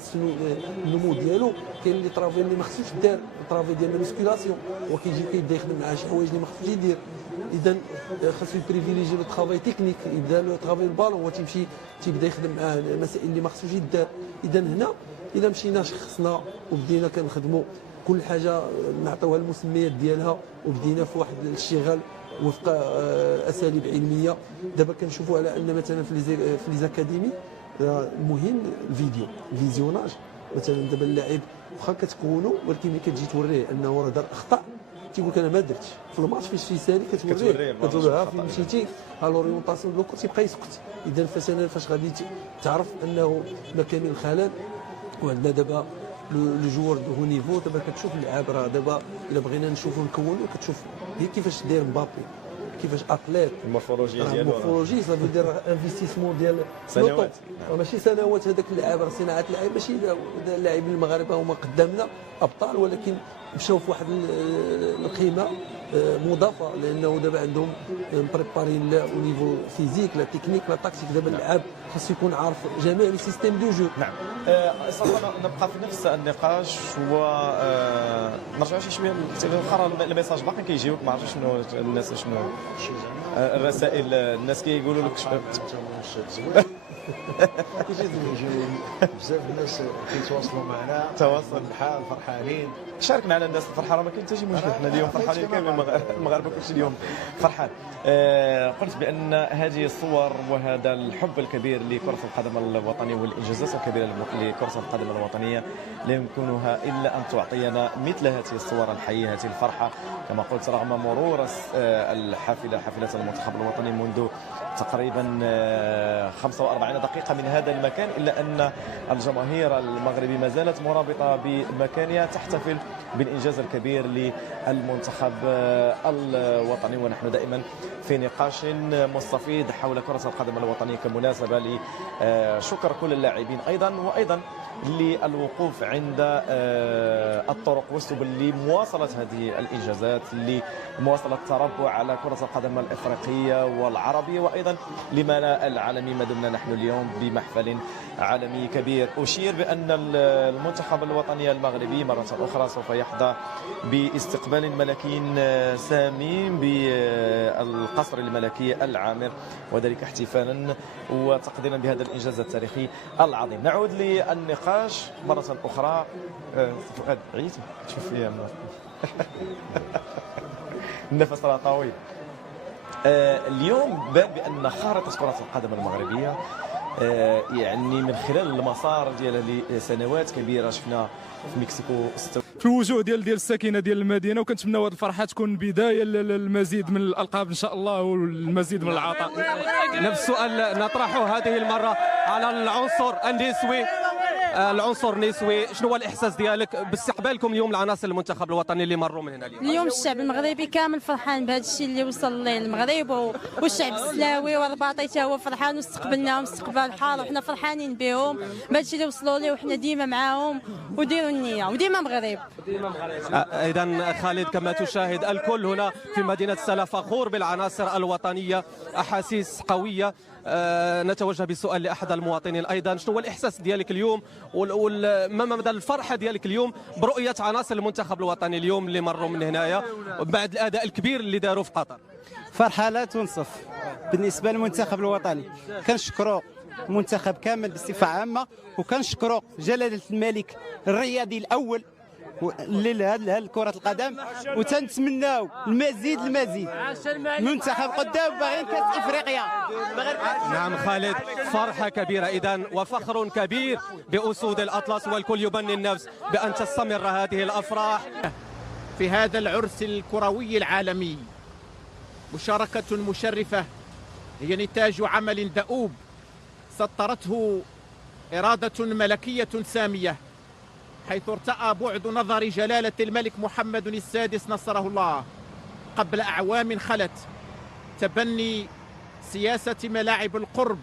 النمو ديالو. كاين اللي طرافي اللي ما خصوش يدار طرافي ديال المسكيلاسيون وكيجي كيبدا يخدم معاه شي حوايج اللي ما خصوش يدير. اذا خاصو يبريفيليجي لو طرافاي تكنيك، يبدا له طرافاي البالون وتمشي تيبدا يخدم معاه المسائل اللي ما خصوش يدار. اذا هنا اذا مشينا شخصنا وبدينا كنخدموا كل حاجه نعطيوها المسميات ديالها وبدينا في واحد الاشتغال وفق اساليب علميه. دابا كنشوفوا على ان مثلا في لي زاكاديمي المهم الفيزيوناج. مثلا دابا اللاعب واخا كتكونوا ولكن ملي كتجي توريه انه راه دار اخطاء تيقول لك انا ما درتش. في الماتش فاش تيسالي كتوريه كتقول له ها فين مشيتي ها لوريونطاسيون دو كو تيبقى يسكت. اذا فاش غادي تعرف انه ما كاين الخلل. وعندنا دابا لو جوور دو هو نيفو. دابا كتشوف اللعاب راه دابا الا بغينا نشوفوا نكونوا كتشوف هي كيفاش داير مبابي كيفاش اتليت المورفولوجيا ديالو المورفولوجي صافي دير انفستيسمون ديال سنوات ماشي سنوات. هذاك اللاعب راه صناعه اللاعب ماشي اللاعبين المغاربه هما قدامنا ابطال ولكن مشاو في واحد القيمه مضافه لانه دابا عندهم مبريبارين لا او نيفو فيزيك لا تكنيك لا تاكتيك. دابا اللعاب خاص يكون عارف جميع لي سيستيم دو جو. نعم صراحه نبقى في نفس النقاش ونرجعوا شي شويه الاخر. الميساج باقي كيجيوك ما عرفتش شنو الناس شنو الرسائل. الناس كيقولوا لك بزاف الناس كيتواصلوا معنا تواصل بحال فرحانين. شارك معنا الناس الفرحه، ما كاين حتى شي مشكل. حنا اليوم فرحانين كامل المغاربه كلشي اليوم فرحان. قلت بان هذه الصور وهذا الحب الكبير لكره القدم الوطنيه والانجازات الكبيره لكره القدم الوطنيه لا يمكنها الا ان تعطينا مثل هذه الصور الحيه، هذه الفرحه. كما قلت رغم مرور حافله المنتخب الوطني منذ تقريبا 45 دقيقه من هذا المكان، الا ان الجماهير المغربيه ما زالت مرابطه بمكانها تحتفل بالانجاز الكبير للمنتخب الوطني. ونحن دائما في نقاش مستفيض حول كرة القدم الوطنية كمناسبة لشكر كل اللاعبين وايضا للوقوف عند الطرق والسبل لمواصلة هذه الانجازات، لمواصلة التربع على كرة القدم الافريقية والعربية وايضا لما العالمي. ما دمنا نحن اليوم بمحفل عالمي كبير. اشير بان المنتخب الوطني المغربي مرة اخرى سوف يحظى باستقبال ملكي سامي بالقصر الملكي العامر، وذلك احتفالا وتقديرا بهذا الانجاز التاريخي العظيم. نعود للنقاش مرة اخرى. فؤاد عييت تشوف فيا النفس راه طويل. اليوم بان بان خارطة كرة القدم المغربية يعني من خلال المسار ديالها لسنوات كبيرة شفنا في مكسيكو في الوجوه ديال الساكنه ديال المدينه، وكنتمناو هذه الفرحه تكون بدايه للمزيد من الالقاب ان شاء الله والمزيد من العطاء. نفس السؤال نطرحه هذه المره على العنصر النسوي. العنصر النسوي، شنو هو الاحساس ديالك باستقبالكم اليوم لعناصر المنتخب الوطني اللي مروا من هنا اليوم؟ الشعب المغربي كامل فرحان بهذا الشيء اللي وصل ليه المغرب، والشعب السلاوي والرباطي حتى هو فرحان واستقبلناهم استقبال حار وحنا فرحانين بهم بهذا الشيء اللي وصلوا ليه، وحنا ديما معاهم وديروا النيه وديما مغرب. اذا خالد كما تشاهد الكل هنا في مدينه سلا فخور بالعناصر الوطنيه، احاسيس قويه نتوجه بالسؤال لأحد المواطنين أيضا، شنو هو الإحساس ديالك اليوم وما مدى الفرحة ديالك اليوم برؤية عناصر المنتخب الوطني اليوم اللي مروا من هنايا بعد الأداء الكبير اللي داروا في قطر؟ فرحة لا تنصف بالنسبة للمنتخب الوطني. كنشكروا المنتخب كامل بصفة عامة، وكنشكروا جلالة الملك الرياضي الأول لكرة القدم، وتنتمناو المزيد المنتخب قدام باغيين كاس افريقيا. نعم خالد، فرحة كبيرة إذن وفخر كبير بأسود الأطلس، والكل يبني النفس بأن تستمر هذه الأفراح في هذا العرس الكروي العالمي. مشاركة مشرفة هي نتاج عمل دؤوب سطرته إرادة ملكية سامية، حيث ارتأى بعد نظر جلالة الملك محمد السادس نصره الله قبل أعوام خلت تبني سياسة ملاعب القرب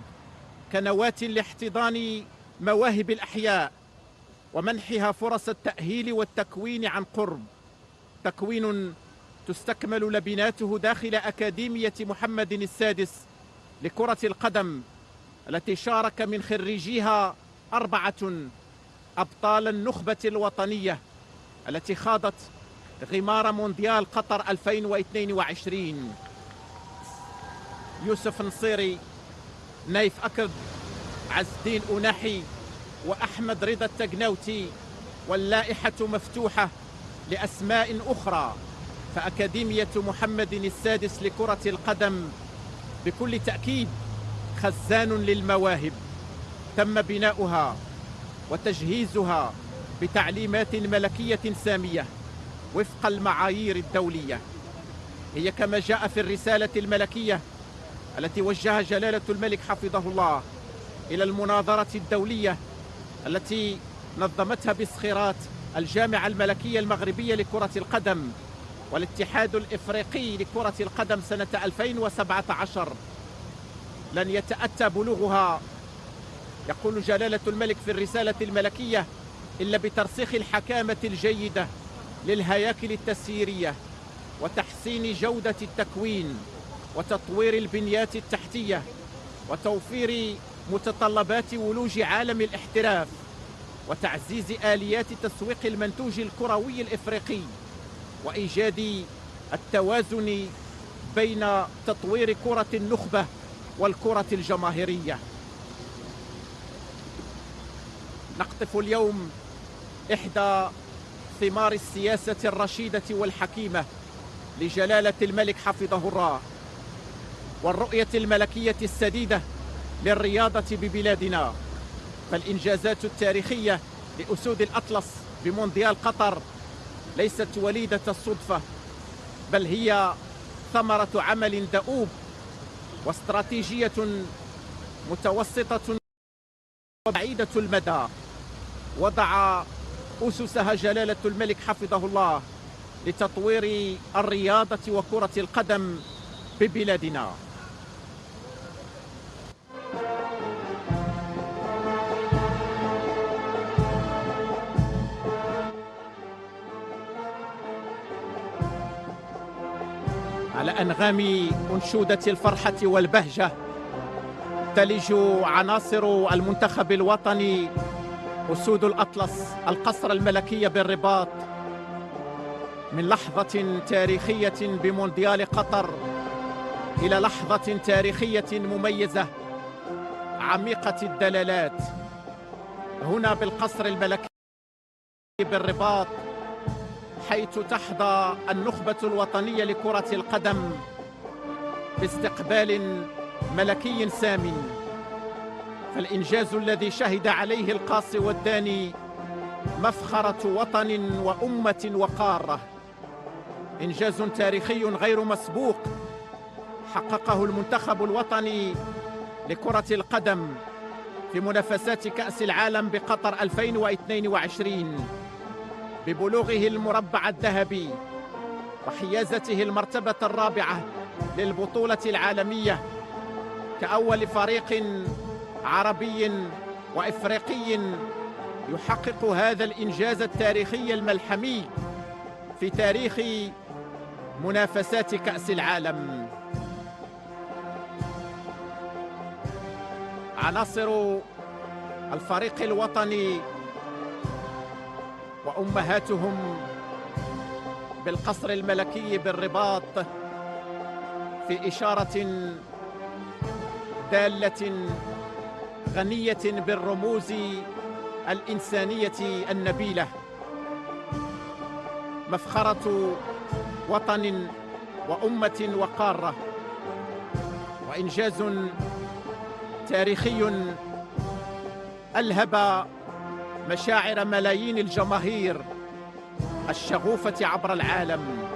كنواة لاحتضان مواهب الأحياء ومنحها فرص التأهيل والتكوين عن قرب، تكوين تستكمل لبناته داخل أكاديمية محمد السادس لكرة القدم التي شارك من خريجيها 4 أبطال النخبة الوطنية التي خاضت غمار مونديال قطر 2022. يوسف نصيري، نايف أكرد، عز الدين أناحي، وأحمد رضا التقناوتي، واللائحة مفتوحة لأسماء أخرى. فأكاديمية محمد السادس لكرة القدم بكل تأكيد خزان للمواهب تم بناؤها وتجهيزها بتعليمات ملكية سامية وفق المعايير الدولية. هي كما جاء في الرسالة الملكية التي وجهها جلالة الملك حفظه الله إلى المناظرة الدولية التي نظمتها بسخيرات الجامعة الملكية المغربية لكرة القدم والاتحاد الإفريقي لكرة القدم سنة 2017. لن يتأتى بلوغها، يقول جلالة الملك في الرسالة الملكية، إلا بترسيخ الحكامة الجيدة للهياكل التسييرية وتحسين جودة التكوين وتطوير البنيات التحتية وتوفير متطلبات ولوج عالم الاحتراف وتعزيز آليات تسويق المنتوج الكروي الإفريقي وإيجاد التوازن بين تطوير كرة النخبة والكرة الجماهيرية. نقطف اليوم إحدى ثمار السياسة الرشيدة والحكيمة لجلالة الملك حفظه الله والرؤية الملكية السديدة للرياضة ببلادنا. فالإنجازات التاريخية لأسود الأطلس بمونديال قطر ليست وليدة الصدفة، بل هي ثمرة عمل دؤوب واستراتيجية متوسطة وبعيدة المدى وضع أسسها جلالة الملك حفظه الله لتطوير الرياضة وكرة القدم ببلادنا. على أنغام أنشودة الفرحة والبهجة تلج عناصر المنتخب الوطني أسود الأطلس القصر الملكي بالرباط من لحظة تاريخية بمونديال قطر إلى لحظة تاريخية مميزة عميقة الدلالات هنا بالقصر الملكي بالرباط، حيث تحظى النخبة الوطنية لكرة القدم باستقبال ملكي سام. فالإنجاز الذي شهد عليه القاصي والداني مفخرة وطن وأمة وقارة، إنجاز تاريخي غير مسبوق حققه المنتخب الوطني لكرة القدم في منافسات كأس العالم بقطر 2022 ببلوغه المربع الذهبي وحيازته المرتبة الرابعة للبطولة العالمية كأول فريق عربي وإفريقي يحقق هذا الإنجاز التاريخي الملحمي في تاريخ منافسات كأس العالم. عناصر الفريق الوطني وأمهاتهم بالقصر الملكي بالرباط في إشارة دالة غنية بالرموز الإنسانية النبيلة، مفخرة وطن وأمة وقارة، وإنجاز تاريخي ألهب مشاعر ملايين الجماهير الشغوفة عبر العالم.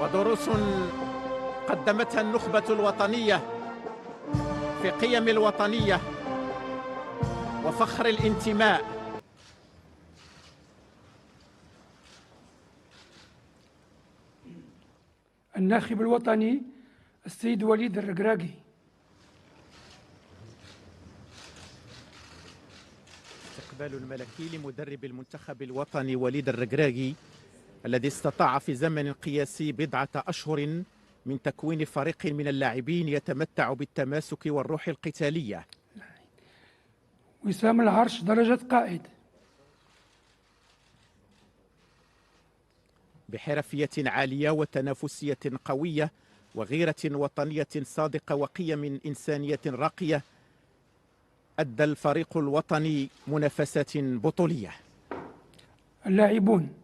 ودروس قدمتها النخبة الوطنية في قيم الوطنية وفخر الانتماء. الناخب الوطني السيد وليد الركراكي. استقبال الملكي لمدرب المنتخب الوطني وليد الركراكي الذي استطاع في زمن قياسي بضعة أشهر من تكوين فريق من اللاعبين يتمتع بالتماسك والروح القتالية. وسام العرش درجة قائد. بحرفية عالية وتنافسية قوية وغيرة وطنية صادقة وقيم إنسانية راقية، أدى الفريق الوطني منافسات بطولية. اللاعبون: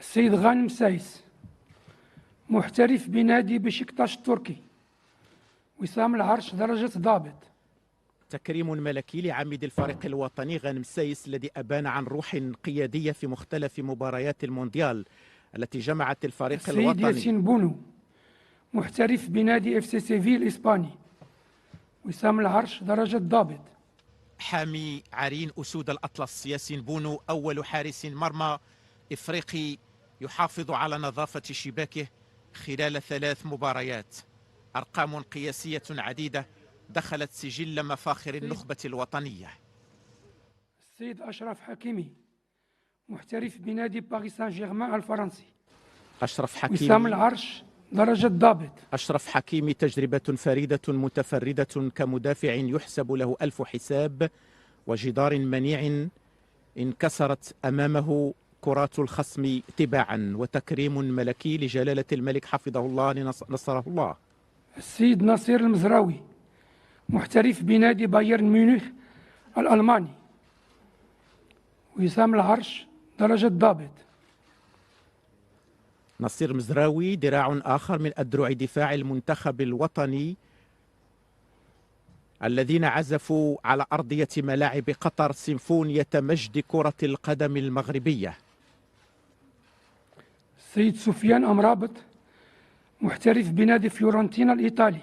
السيد غانم سايس محترف بنادي بشكتاش التركي. وسام العرش درجة ضابط. تكريم ملكي لعميد الفريق الوطني غانم سايس الذي أبان عن روح قيادية في مختلف مباريات المونديال التي جمعت الفريق الوطني. السيد ياسين بونو محترف بنادي FC سيفيل الإسباني. وسام العرش درجة ضابط. حامي عرين أسود الأطلس ياسين بونو أول حارس مرمى إفريقي يحافظ على نظافة شباكه خلال 3 مباريات. أرقام قياسية عديدة دخلت سجل مفاخر النخبة الوطنية. السيد أشرف حكيمي محترف بنادي باريس سان جيرمان الفرنسي. أشرف حكيمي وسام العرش درجة ضابط. أشرف حكيمي تجربة فريدة متفردة كمدافع يحسب له 1000 حساب وجدار منيع انكسرت أمامه كرات الخصم تباعا. وتكريم ملكي لجلالة الملك حفظه الله نصره الله. السيد نصير المزراوي محترف بنادي بايرن ميونخ الألماني. وسام العرش درجة ضابط. نصير مزراوي ذراع آخر من أذرع دفاع المنتخب الوطني الذين عزفوا على أرضية ملاعب قطر سيمفونية مجد كرة القدم المغربية. السيد سفيان أمرابط محترف بنادي فيورنتينا الإيطالي.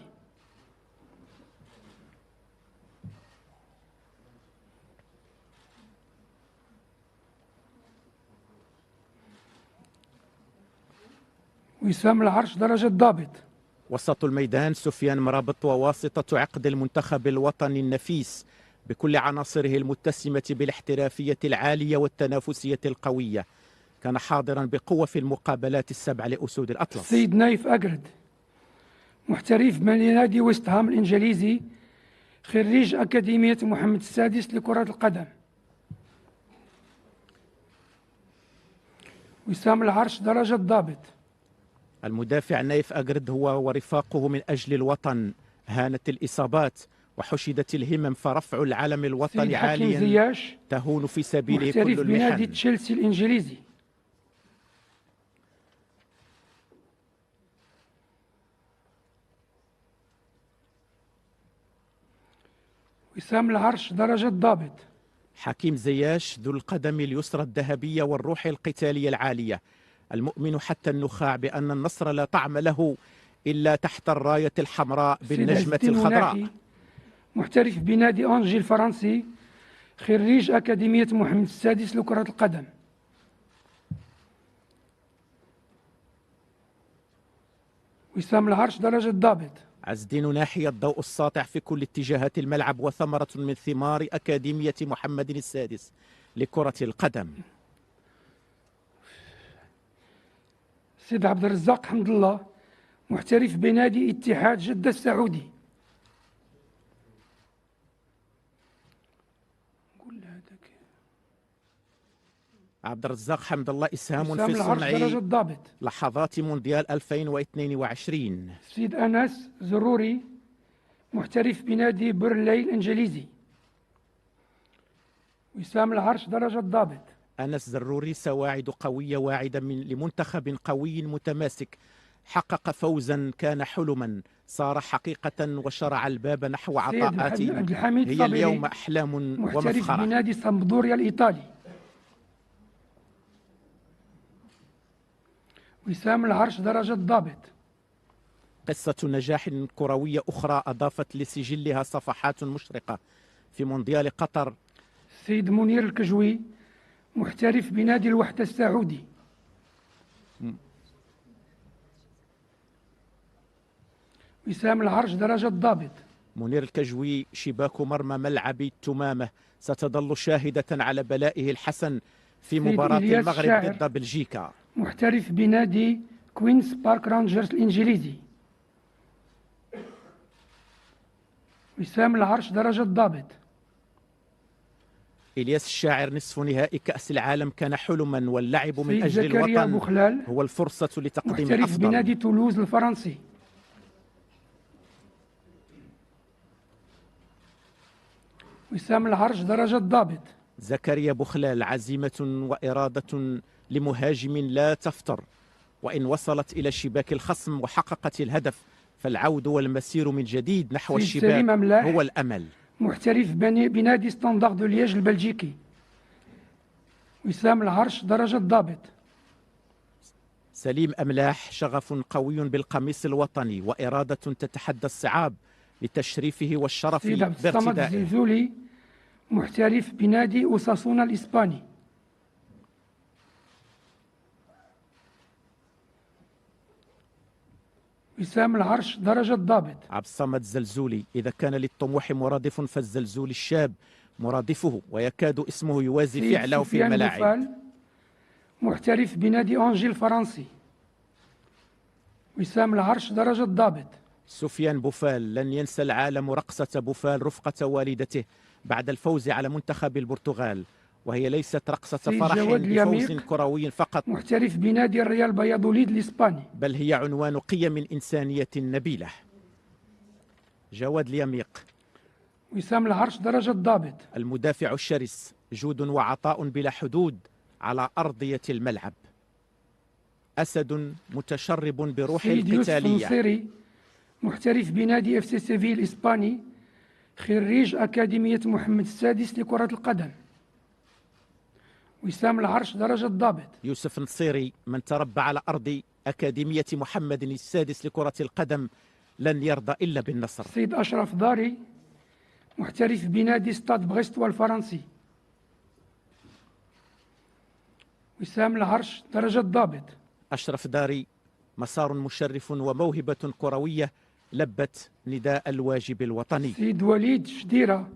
وسام العرش درجة ضابط. وسط الميدان سفيان مرابط وواسطة عقد المنتخب الوطني النفيس بكل عناصره المتسمة بالاحترافية العالية والتنافسية القوية، كان حاضرا بقوة في المقابلات ال7 لأسود الأطلس. السيد نايف أقرد محترف من نادي ويست هام الإنجليزي، خريج أكاديمية محمد السادس لكرة القدم. وسام العرش درجة ضابط. المدافع نايف أقرد هو ورفاقه من أجل الوطن هانت الإصابات وحشدت الهمم، فرفع العلم الوطني عاليا تهون في سبيله كل المحن. محترف بنادي تشيلسي الإنجليزي. وسام العرش درجة ضابط. حكيم زياش ذو القدم اليسرى الذهبية والروح القتالية العالية، المؤمن حتى النخاع بأن النصر لا طعم له إلا تحت الراية الحمراء بالنجمة الخضراء. محترف بنادي أنجي الفرنسي، خريج أكاديمية محمد السادس لكرة القدم. وسام العرش درجة ضابط. عز الدين ناحية الضوء الساطع في كل اتجاهات الملعب وثمرة من ثمار أكاديمية محمد السادس لكرة القدم. سيد عبد الرزاق حمد الله محترف بنادي اتحاد جدة السعودي. عبد الرزاق حمد الله إسهام في العرش درجة صنع الضابط. لحظات مونديال 2022. سيد أنس زروري محترف بنادي برلي الإنجليزي. وسام العرش درجة الضابط. أنس زروري سواعد قوية واعدة لمنتخب قوي متماسك، حقق فوزا كان حلما صار حقيقة وشرع الباب نحو عطاءات هي اليوم أحلام ومفخرة. محترف بنادي سامبدوريا الإيطالي. وسام العرش درجة الضابط. قصة نجاح كروية أخرى أضافت لسجلها صفحات مشرقة في مونديال قطر. سيد منير الكجوي محترف بنادي الوحدة السعودي. وسام العرش درجة الضابط. منير الكجوي شباك مرمى ملعب تمامة ستظل شاهدة على بلائه الحسن في مباراة المغرب ضد بلجيكا. محترف بنادي كوينز بارك رانجرز الإنجليزي. وسام العرش درجة الضابط. إلياس الشاعر نصف نهائي كأس العالم كان حلما، واللعب من أجل الوطن هو الفرصة لتقديم محترف الأفضل. بنادي تولوز الفرنسي. وسام العرش درجة الضابط. زكريا بوخلال عزيمة وإرادة لمهاجم لا تفتر، وإن وصلت إلى شباك الخصم وحققت الهدف فالعود والمسير من جديد نحو الشباك هو الأمل. محترف بنادي ستاندارد دو ليج البلجيكي. وسام العرش درجة الضابط. سليم أملاح شغف قوي بالقميص الوطني وإرادة تتحدى الصعاب لتشريفه والشرف بارتدائه. الزلزولي محترف بنادي أوساسونا الإسباني. وسام العرش درجة الضابط. عبد الصمد الزلزولي إذا كان للطموح مرادف فالزلزولي الشاب مرادفه، ويكاد اسمه يوازي فعله في الملاعب. محترف بنادي أنجي الفرنسي. وسام العرش درجة الضابط. سفيان بوفال لن ينسى العالم رقصة بوفال رفقة والدته بعد الفوز على منتخب البرتغال، وهي ليست رقصة فرح بفوز كروي فقط. محترف بنادي الريال بياضوليد الإسباني، بل هي عنوان قيم إنسانية نبيلة. جواد اليميق. وسام العرش درجة الضابط. المدافع الشرس، جود وعطاء بلا حدود على أرضية الملعب. أسد متشرب بروح القتالية. سيد محترف بنادي اف سي سيفيل الإسباني، خريج أكاديمية محمد السادس لكرة القدم. وسام العرش درجة الضابط. يوسف نصيري من تربى على أرض أكاديمية محمد السادس لكرة القدم لن يرضى إلا بالنصر. سيد أشرف داري محترف بنادي ستاد بغيستوا الفرنسي. وسام العرش درجة الضابط. أشرف داري مسار مشرف وموهبة كروية لبت نداء الواجب الوطني. سيد وليد شديرة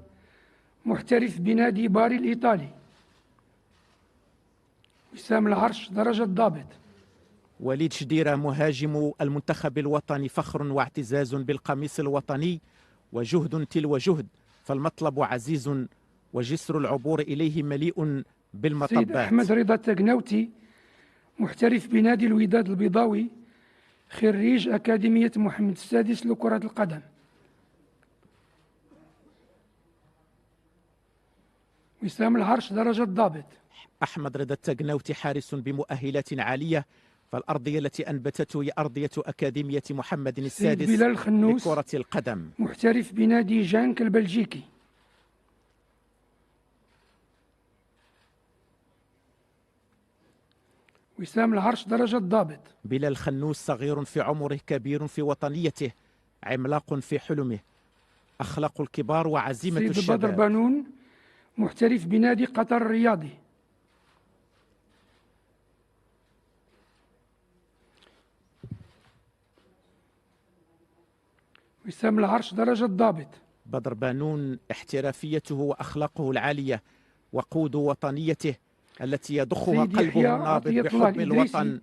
محترف بنادي باري الإيطالي. وسام العرش درجة الضابط. وليد شديرة مهاجم المنتخب الوطني، فخر واعتزاز بالقميص الوطني وجهد تلو جهد، فالمطلب عزيز وجسر العبور إليه مليء بالمطبات. سيد أحمد رضا التقناوتي محترف بنادي الوداد البيضاوي، خريج أكاديمية محمد السادس لكرة القدم. وسام العرش درجة الضابط. أحمد رضا التقناوتي حارس بمؤهلات عالية، فالأرضية التي أنبتته هي أرضية أكاديمية محمد السادس لكرة القدم. محترف بنادي جانك البلجيكي. وسام العرش درجة الضابط. بلال خنوس صغير في عمره، كبير في وطنيته، عملاق في حلمه، أخلاق الكبار وعزيمة سيد الشباب. بدر بانون محترف بنادي قطر الرياضي. وسام العرش درجة الضابط. بدر بانون احترافيته وأخلاقه العالية وقود وطنيته التي يضخها قلبه النابض بحب الوطن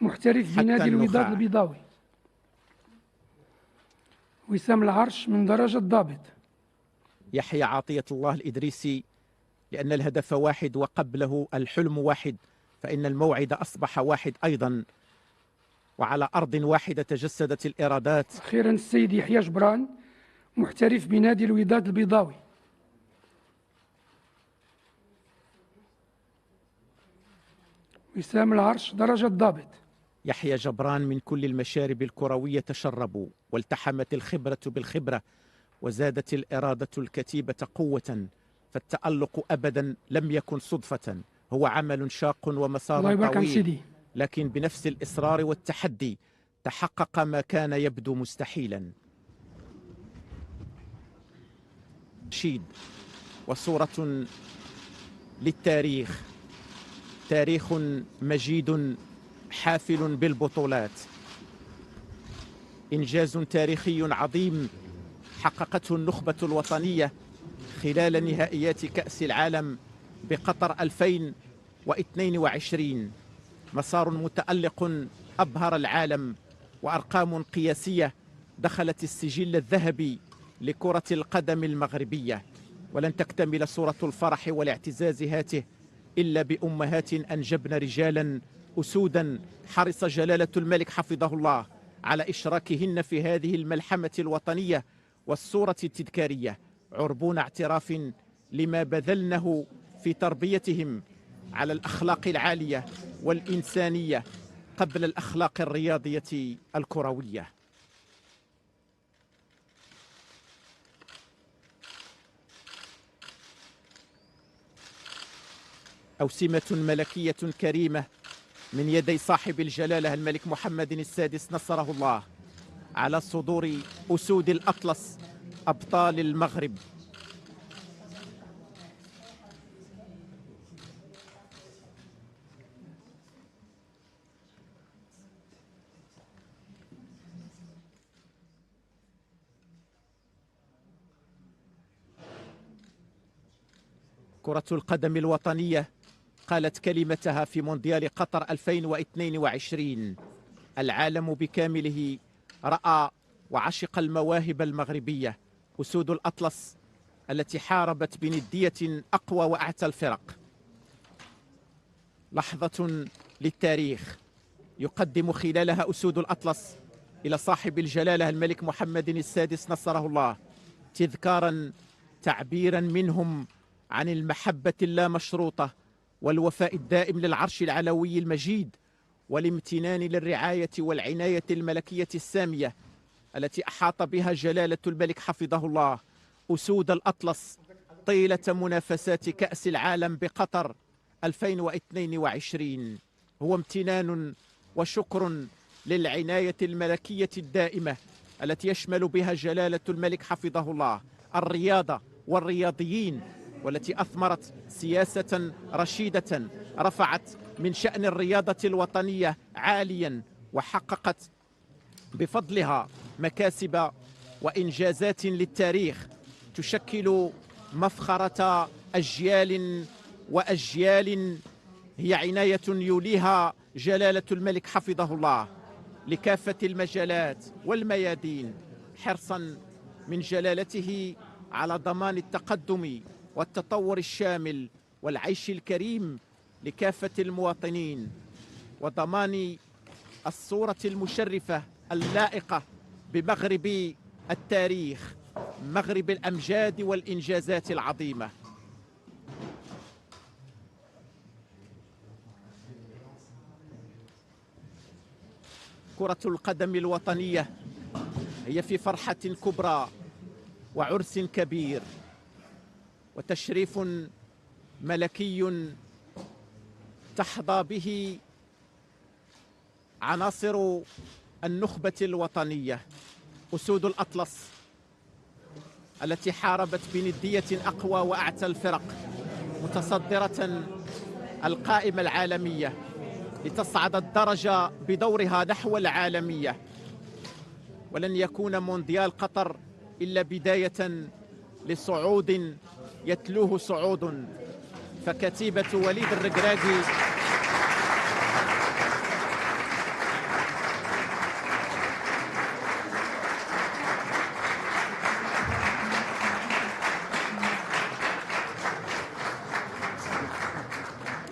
محترف بنادي الوداد البيضاوي. وسام العرش من درجة ضابط. يحيى عطية الله الإدريسي، لأن الهدف واحد وقبله الحلم واحد، فإن الموعد أصبح واحد أيضا، وعلى أرض واحدة تجسدت الإرادات. أخيرا السيد يحيى جبران محترف بنادي الوداد البيضاوي. وسام العرش درجة ضابط. يحيى جبران من كل المشارب الكروية تشربوا، والتحمت الخبرة بالخبرة، وزادت الإرادة الكتيبة قوة، فالتألق أبدا لم يكن صدفة، هو عمل شاق ومسار طويل، لكن بنفس الإصرار والتحدي تحقق ما كان يبدو مستحيلا. شيد وصورة للتاريخ، تاريخ مجيد حافل بالبطولات، إنجاز تاريخي عظيم حققته النخبة الوطنية خلال نهائيات كأس العالم بقطر 2022. مسار متألق أبهر العالم، وأرقام قياسية دخلت السجل الذهبي لكرة القدم المغربية، ولن تكتمل صورة الفرح والاعتزاز هاته إلا بأمهات أنجبن رجالا أسودا حرص جلالة الملك حفظه الله على إشراكهن في هذه الملحمة الوطنية والصورة التذكارية، عربون اعتراف لما بذلنه في تربيتهم على الأخلاق العالية والإنسانية قبل الأخلاق الرياضية الكروية. أوسمة ملكية كريمة من يدي صاحب الجلالة الملك محمد السادس نصره الله على صدور أسود الأطلس أبطال المغرب. كرة القدم الوطنية قالت كلمتها في مونديال قطر 2022. العالم بكامله رأى وعشق المواهب المغربية، أسود الأطلس التي حاربت بندية أقوى وأعتى الفرق. لحظة للتاريخ يقدم خلالها أسود الأطلس إلى صاحب الجلالة الملك محمد السادس نصره الله تذكارا تعبيرا منهم عن المحبة اللامشروطة والوفاء الدائم للعرش العلوي المجيد، والامتنان للرعاية والعناية الملكية السامية التي أحاط بها جلالة الملك حفظه الله أسود الأطلس طيلة منافسات كأس العالم بقطر 2022. هو امتنان وشكر للعناية الملكية الدائمة التي يشمل بها جلالة الملك حفظه الله الرياضة والرياضيين، والتي أثمرت سياسة رشيدة رفعت من شأن الرياضة الوطنية عاليا، وحققت بفضلها مكاسب وإنجازات للتاريخ تشكل مفخرة أجيال وأجيال. هي عناية يوليها جلالة الملك حفظه الله لكافة المجالات والميادين، حرصا من جلالته على ضمان التقدم والتطور الشامل والعيش الكريم لكافة المواطنين، وضمان الصورة المشرفة اللائقة بمغرب التاريخ، مغرب الأمجاد والإنجازات العظيمة. كرة القدم الوطنية هي في فرحة كبرى وعرس كبير وتشريف ملكي تحظى به عناصر النخبة الوطنية، أسود الأطلس التي حاربت بندية أقوى وأعتى الفرق، متصدرة القائمة العالمية لتصعد الدرجة بدورها نحو العالمية. ولن يكون مونديال قطر إلا بداية لصعود يتلوه صعود، فكتيبة وليد الركراكي